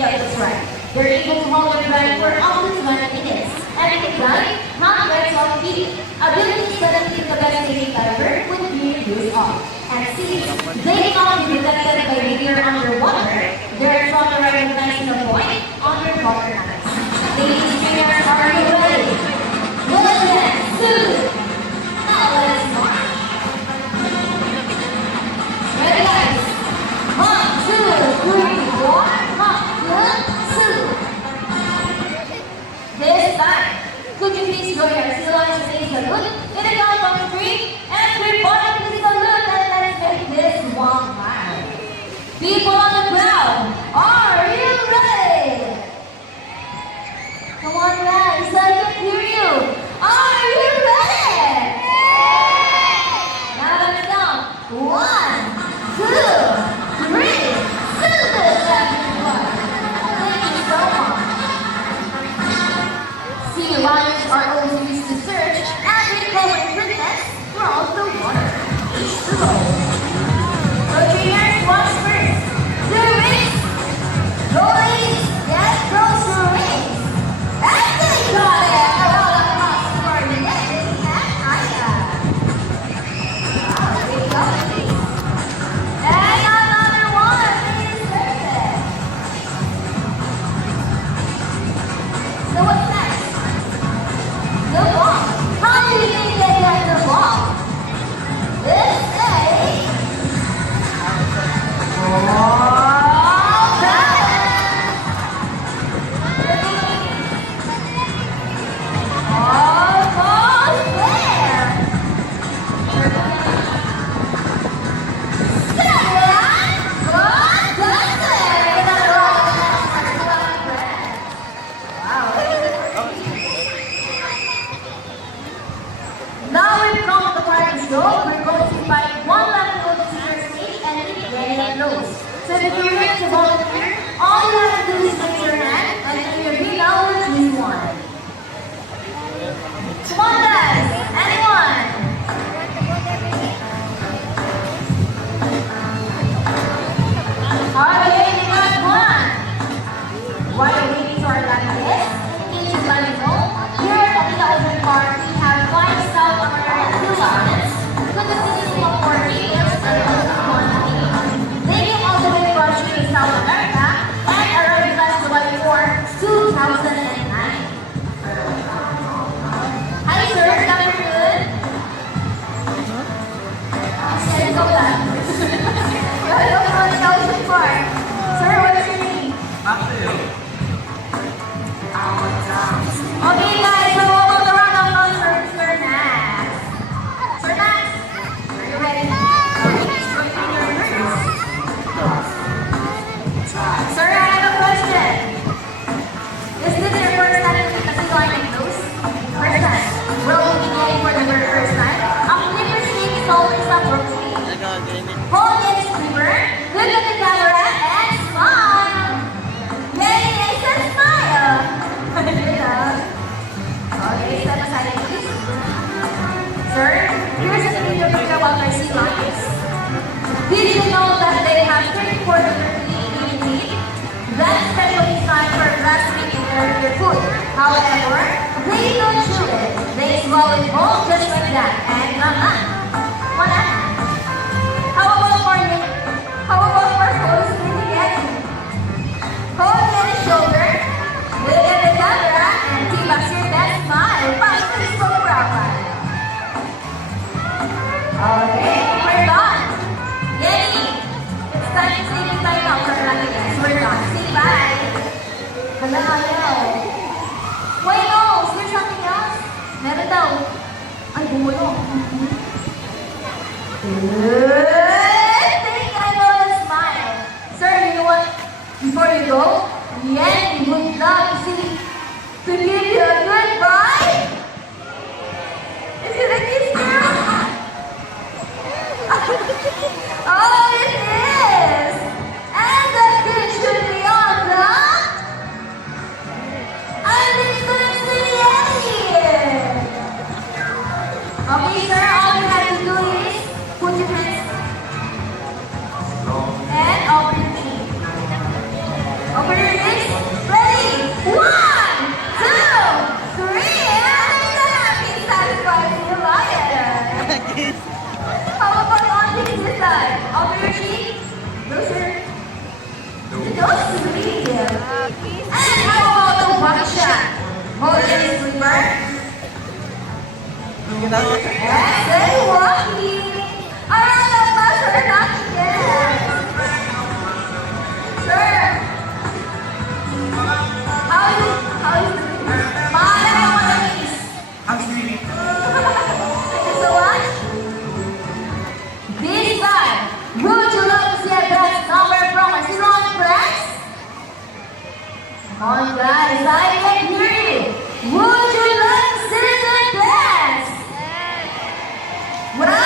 Yeah, that's right. They're able to hold their breath for up to 20 minutes and can dive hundreds of feet, abilities that only the best saving diver would be used of. And since they cannot be detected by radar underwater, they're trying to recognize the point underwater nights. Ladies and juniors, are you ready? Listen, two. Now let's march. Ready, guys? 1, 2, 3, 4. 1, 2. This time, could you please join our sea lions to salute in the count of 3? Everybody please salute and let's make this one time. People on the ground, are you ready? Come on guys, I can hear you. Almost there. Now we've come to the part of the show. We're going to invite one level of seniors each and get close. So if you're ready to volunteer, all you have to do is raise your hand and if you're green now, choose one. Come on guys, anyone? Okay, we got one. While you're waiting for that list, in your body know, here at the Open Park, we have 5 South American Blue Lions, consisting of 4 females and 1 male. They came all the way from Chile, South America, and arrived last July 4, 2009. Hi sir, good afternoon. Let's go back. Welcome to the Ocean Park. Sir, what's your name? Matthew. Okay guys, so welcome to round of applause for Sir Nax. Sir Nax, are you ready? Okay, it's going to be your turn. Sir, I have a question. Is this your first time in the casino and close? First time. Will you be going for the very first time? Ang Clipper Snake is always a Brooklyn. Hold in Clipper, look at the camera, and smile. Yay, it's a smile. Okay, step aside please. Sir, here's a video picture about our sea lions. Did you know that they have 34 different teeth? That's specially designed for grasping and carrying their food. However, they don't chew it. They swallow it all just like that. And wala. How about for me? How about for holding it again? Hold it on his shoulder. Look at the camera and give us your best smile. Five minutes so proud. Okay, we're done. Yay! It's time to say goodbye now for our guys. We're done. Say bye. Hala, ayaw. Wait, no! Is there something else? Meron daw. Ay, bumulong. Good thing I know the smile. Sir, you know what? Before you go, Yen would love to give you a goodbye. Is it a kiss girl? Oh, it is. And the kiss should be on the Undisputed City. Okay, sir, all you have to do is put your hands and over your knee. Over your knees. Ready? 1, 2, 3, and there's a happy, satisfied little lion. How about on this side? Over your cheek. Those three. And how about the one shot? Hold your sleeper. And say walking. Around the bus or not again. Sir. How is it? Mahal na mga knees. I'm sleeping. So what? This time, would you love to see a dance number from a strong press? Come on guys, I can hear you. Would you love to see the dance? Well,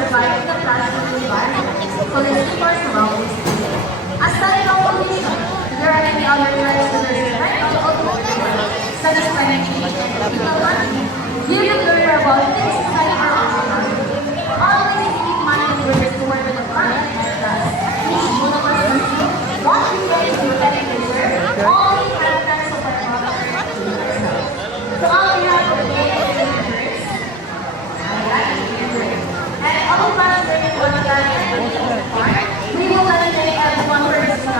survive in the classroom environment, so let's keep our surroundings clean. Aside from pollution, there are many other threats to their environmental environment, such as climate change and global warming. You will learn about things inside our own environment. Always keep minding ways to work with the planet and us. Please do not consume, wash your hands, and preserve all the characters of our mother earth to yourself. So all we have today is the universe. And all of us learning one another and part. We will eliminate everyone person.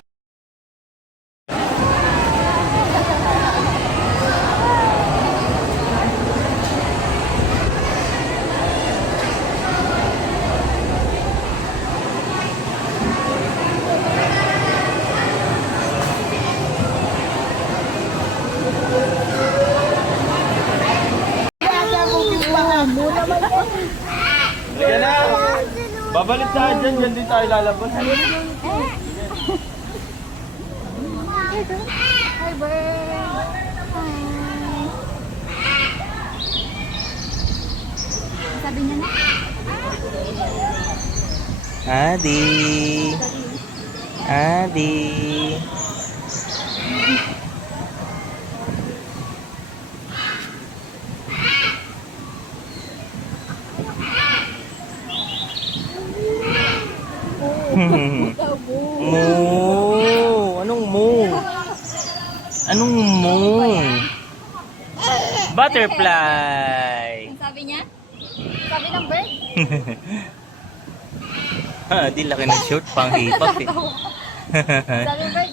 Sige na. Babalik tayo dyan. Dyan din tayo lalabas. Hi, bird. Sabi niya na. Adi. Adi. Moo. Anong moo? Anong moo? Butterfly. Ang sabi niya? Sabi ng bird? Di laki ng short pang hipak eh. Sabi ng bird?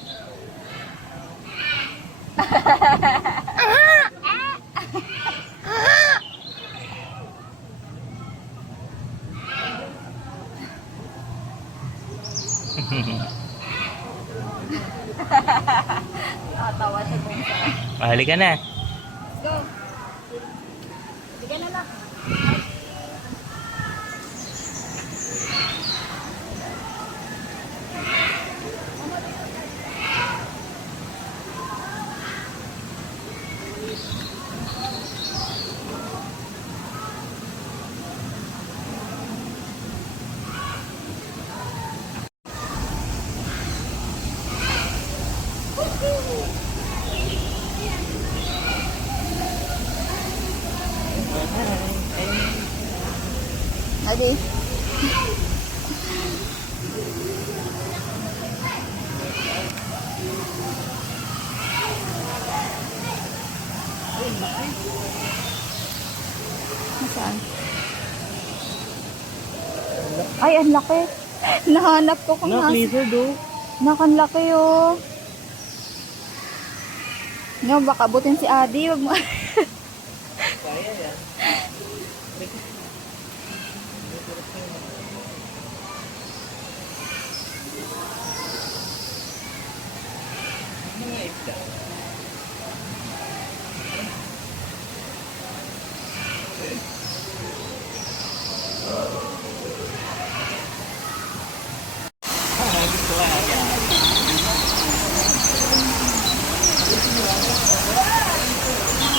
Nakatawa siya kung saan. Halika na. Let's go. Sige na lang. Adi. Nasaan? Ay, ang laki. Nahanap ko kung nasa. Lizard oh. Nakanlaki oh. No, baka butin si Adi. Wag mo.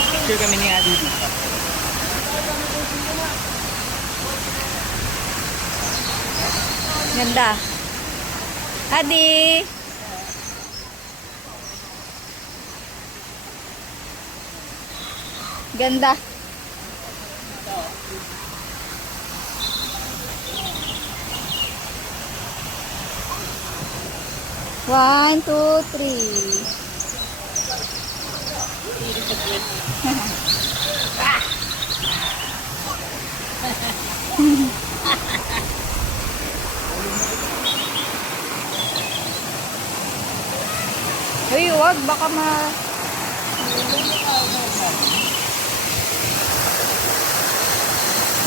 Picture kami ni Adi dito. Ganda. Adi. Ganda. One, two, three. Uy, wag. Baka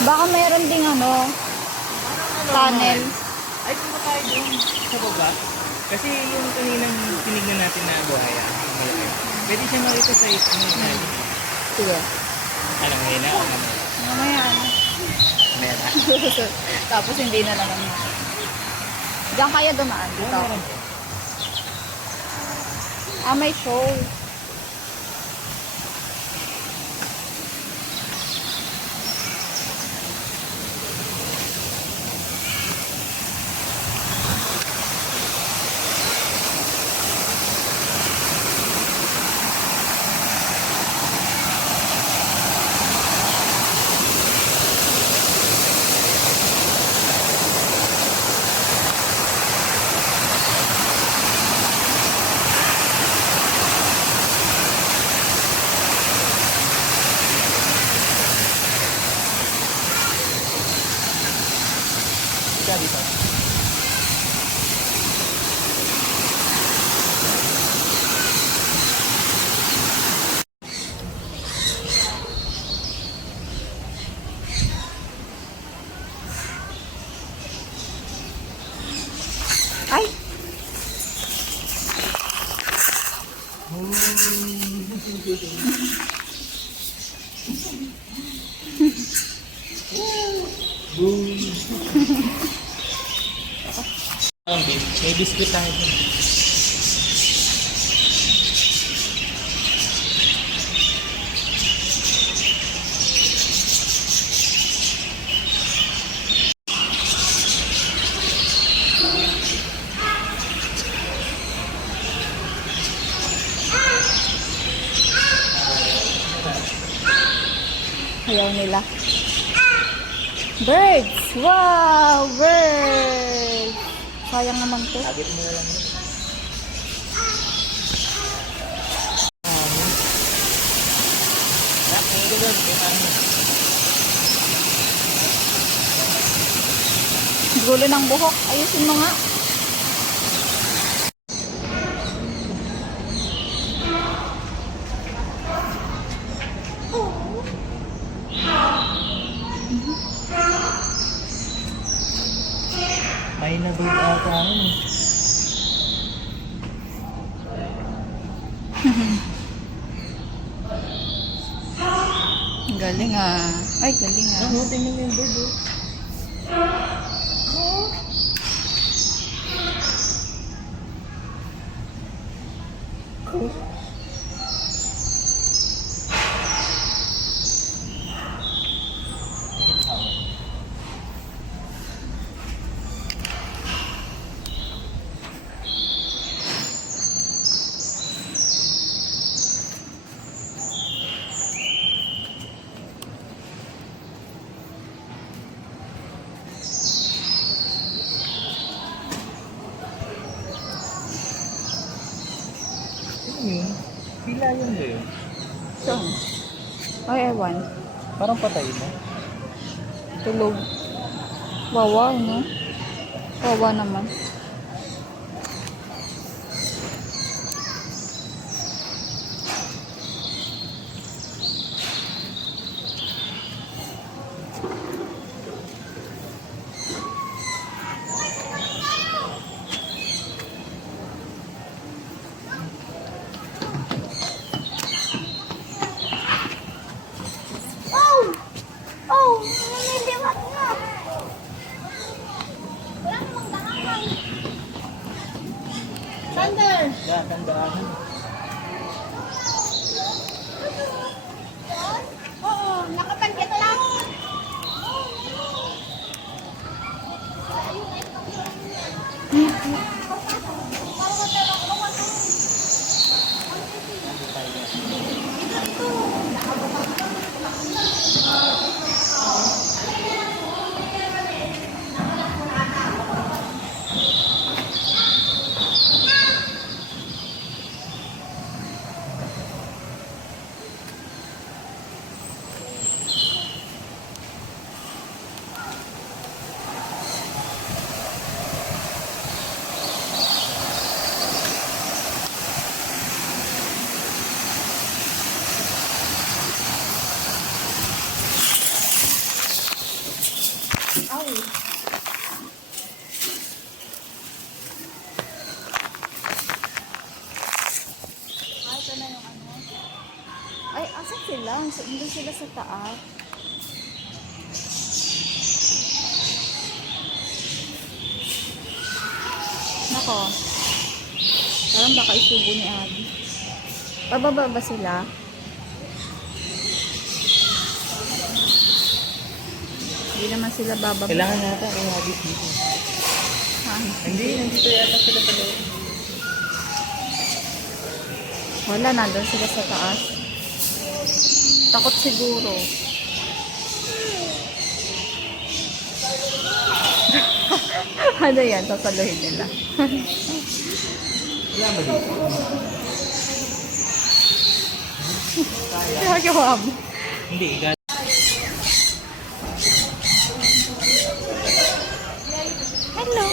baka meron ding tunnel. Ay, punta tayo doon sa baba. Kasi yung kaninang tinignan natin na buhaya. Pwede siya makita sa ilalim. Sige. Anong hina? Mamaya Mera. Tapos hindi na naman. Diyan kaya dumaan dito. May show. Ay! May biscuit tayo dun. Ayaw nila. Birds! Wow! Birds! Sayang naman to. Agit mo na lang yun. Tingin ko doon. Gulo ng buhok. Ayusin mo nga. May nabig ata ako. Galing ah. Ay, galing ah. Ano, tingnan mo yung bird oh. Yun. Pila yun ba yun? Saan? Ay, ewan. Parang patay na. Tulog. Wawa, no? Wawa naman. Yan, tandaan. Ay, asa sila? Hindi sila sa taas. Nako. Parang baka isubo ni Abby. Pababa ba sila? Hindi naman sila bababa. Kailangan nata ay habit dito. Ha? Hindi, nandito yata sila pala. Wala, nandun sila sa taas. Takot siguro. Ano yan? Sasaluhin nila. Wala ba dito? Ginagawa mo. Hindi, Hello.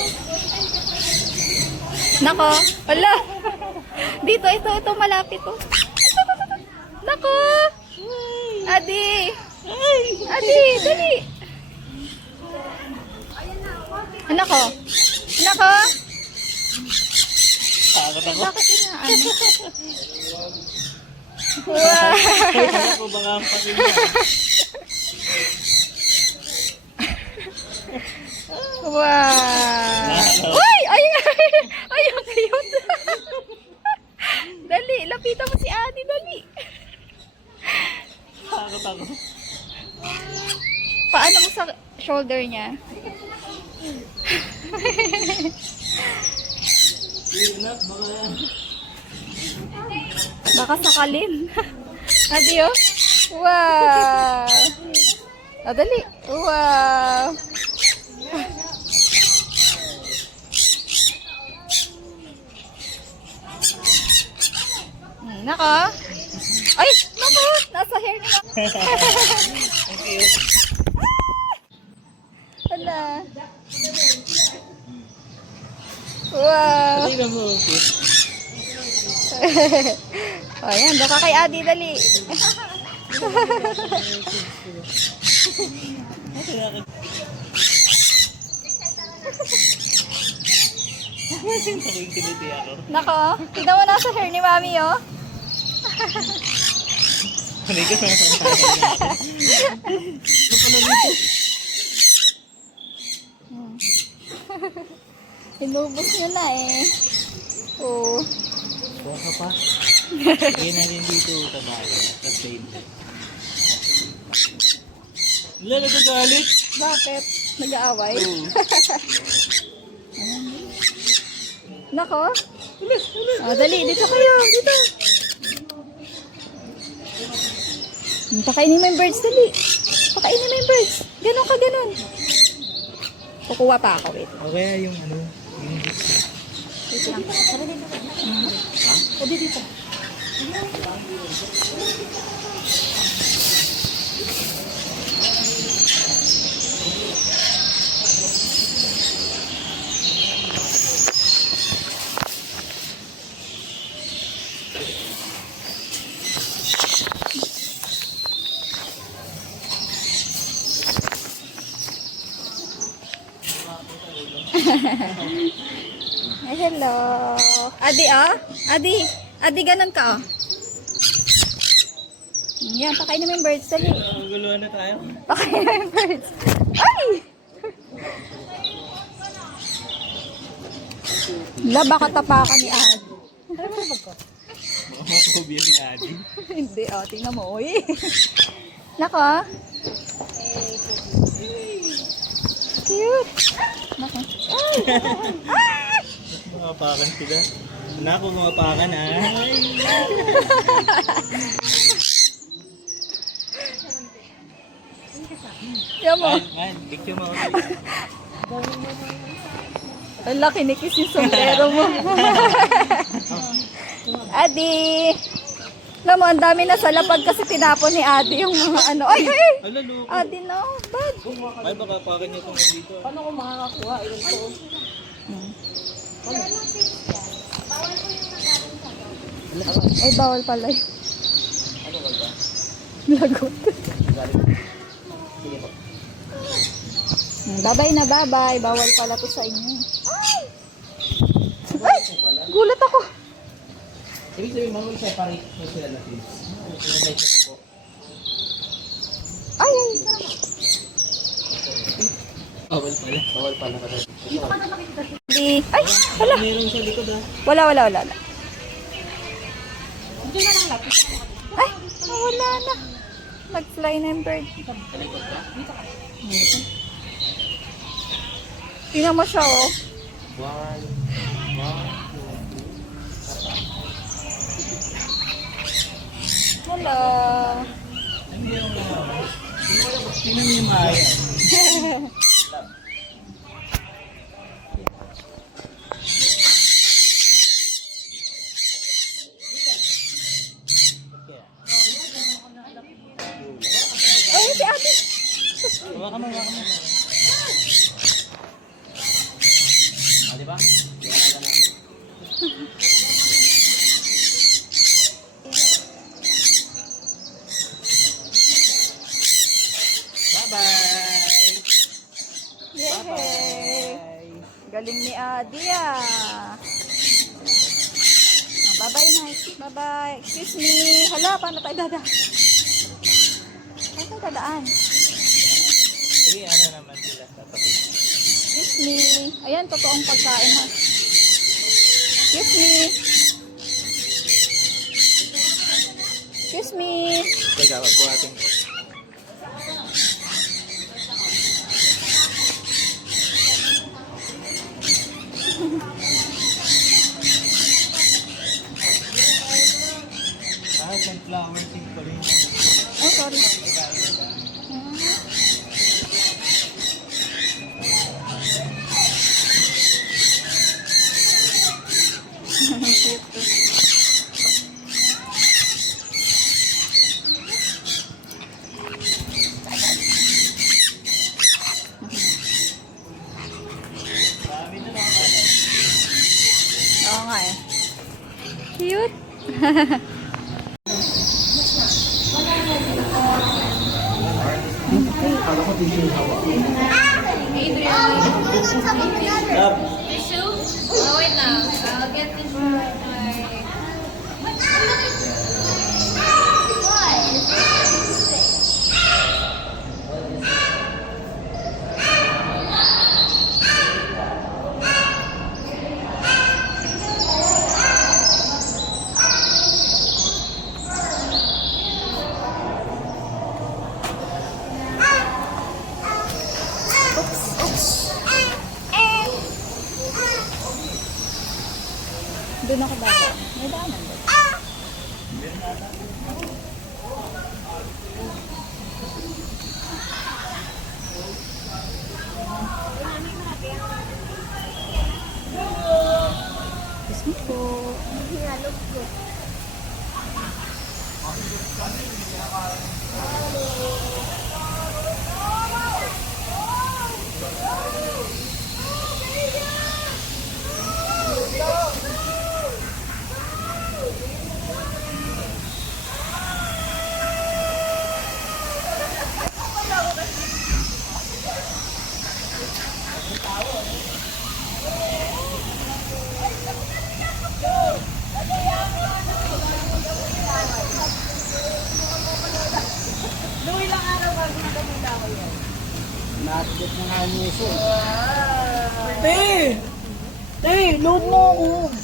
Nako. Wala. Dito, ito, malapit to. Nako. Adi. Adi, dali. Nako. Nako. ako. Bakit inaano? Wow! Kaya ko baka ang pasin niya. Wow! Uy! Ay! Ay, ang cute! Dali, lapitan mo si Adi, dali. Takot ako. Paano mo sa shoulder niya? Baka sakalin. Adi, oh. Wow! Ah, dali. Wow! Nako. Ay, nako. Nasa hair ni Mama. Thank you. Hala. Wow. Tingnan mo. O, yan. Doon ka kay Adi, dali. Nag-intimidate ako. Nako. Tignan mo nasa hair ni Mami, oh. Hindi ko sa Inubos niyo na eh. Oo. Buka pa. Ngayon natin dito tabago. Sa plane. Wala, nagagalit. Bakit? Nag-aaway? Oo. Nako. O, dali. Dito kayo. Dito. Pakainin mo yung birds, dali. Pakainin mo yung birds. Ganon ka, ganon. Kukuha pa ako, wait. O kaya yung ano, yung Wait lang. Tara dito. O, dito. Ay, hello. Adi, ah? Adi. Adi, ganun ka, oh. Yan, pakainin mo yung birds, dali. Guluhan na tayo. Pakainin mo yung birds. Ay! La, baka tapakan ni Adi. Makakobiya si Adi. Hindi, oh. Tingnan mo, uy. Nako, ah. Cute. Nako. Ay! Mapakan sila. Nako, mapakan ay. Yan mo. Man, picture mo ako. Ang laki ni Kiss yung sombrero mo. Adi! Alam mo, ang dami na sa lapag kasi tinapon ni Adi yung mga ano. Ay, ay! Ala, loko. Adi, no. Bad. Ay, baka pakan niyo kung nandito. Paano ko makakakuha? Ilan ko? Ay, bawal pala yun. Ano ka ba? Lagot. Babay na babay. Bawal pala to sa inyo. Ay! Ay! Gulat ako. Ibig sabihin, mga separate mo sila na fields. Separate na po. Ay! Bawal pala. Bawal pala ka doon. Di. Ay! Wala. Meron sa likod ah. Wala. Ay! Wala na. Nag-fly na yung bird. Tingnan mo siya, oh. One. Hello. Tingnan mo yung Maya. Ay, si ate. Hawa ka mo. Di ba? Bye-bye. Yay! Galing ni Adi, ah. Bye-bye, Night. Bye-bye. Excuse me. Hala, paano tayo dadaan? Paano tayo dadaan? Sige, ano naman sila sa tabi. Excuse me. Ayan, totoong pagkain ha. Excuse me. Excuse me. Teka, magbuhatin ko. Sunflower seed ko rin. Oh, sorry. Oo nga eh. Cute. Oh, wait now. I'll get this Doon ako dadaan. May daanan doon. Excuse me po. Nakakit na nga yung uso. Load mo ako.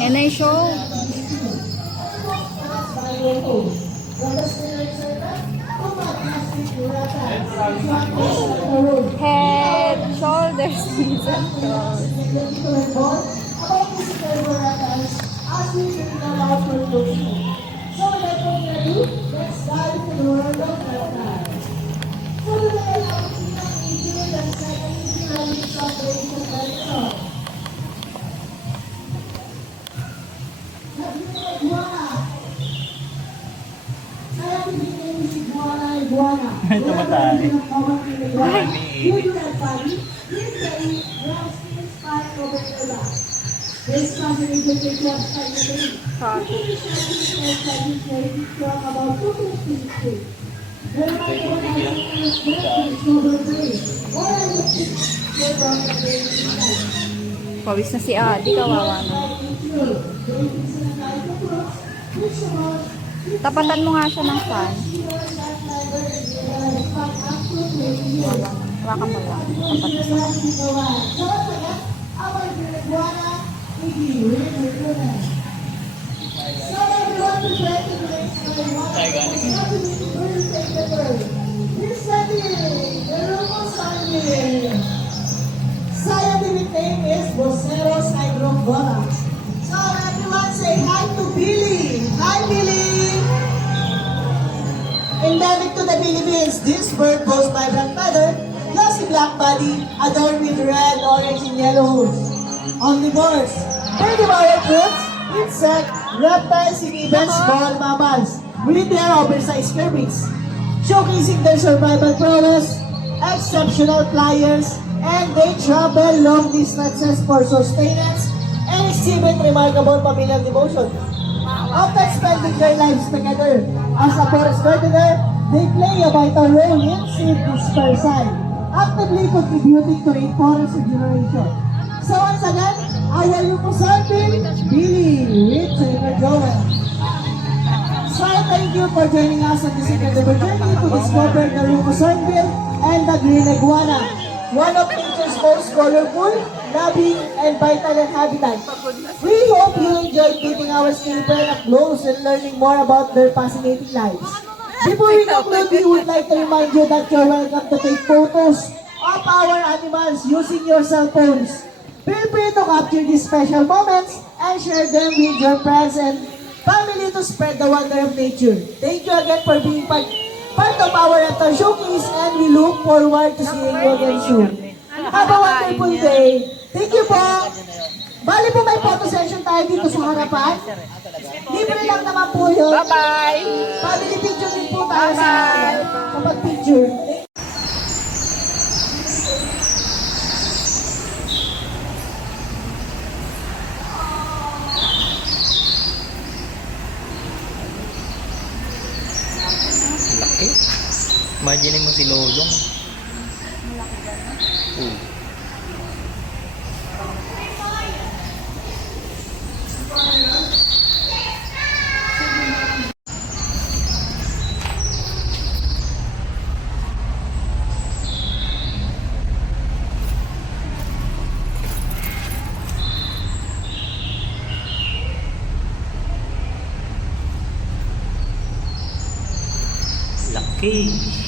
Yan na yung show. Head, shoulders, knees, and toes. Tumatay. Pawis na si Adi, kawawa na. Tapatan mo nga siya ng fan. Hawakan mo lang. Tapat mo sa Scientific name is Boceros hydroborax. So everyone say hi to Billy. Hi Billy. Endemic to the Philippines, this bird boasts vibrant feather, glossy black body, adorned with red, orange, and yellow hooves. Omnivores, they devour fruits, insects, reptiles, and even small mammals, with their oversized scurries, showcasing their survival prowess. exceptional flyers, and they travel long distances for sustenance and exhibit remarkable familial devotion. After spending their lives together as a forest gardener, they play a vital role in seed dispersal, actively contributing to rainforest regeneration. So once again, our Lupusantin, Billy, Richard, and Joel. So thank you for joining us on this incredible journey to discover the Lupusantin and the Green Iguana, one of nature's most colorful, loving, and vital habitat. We hope you enjoyed meeting our skipper up close and learning more about their fascinating lives. Before we conclude, we would like to remind you that you're welcome to take photos of our animals using your cell phones. Feel free to capture these special moments and share them with your friends and family to spread the wonder of nature. Thank you again for being part of our Reptile Showcase, and we look forward to seeing you again soon. Have a wonderful day. Thank you po. Bali po may photo session tayo dito sa harapan. Libre lang naman po yun. Bye-bye! Family picture din po tayo sa kapag picture. Laki. Imagine mo si Lolong. Oh. Laki.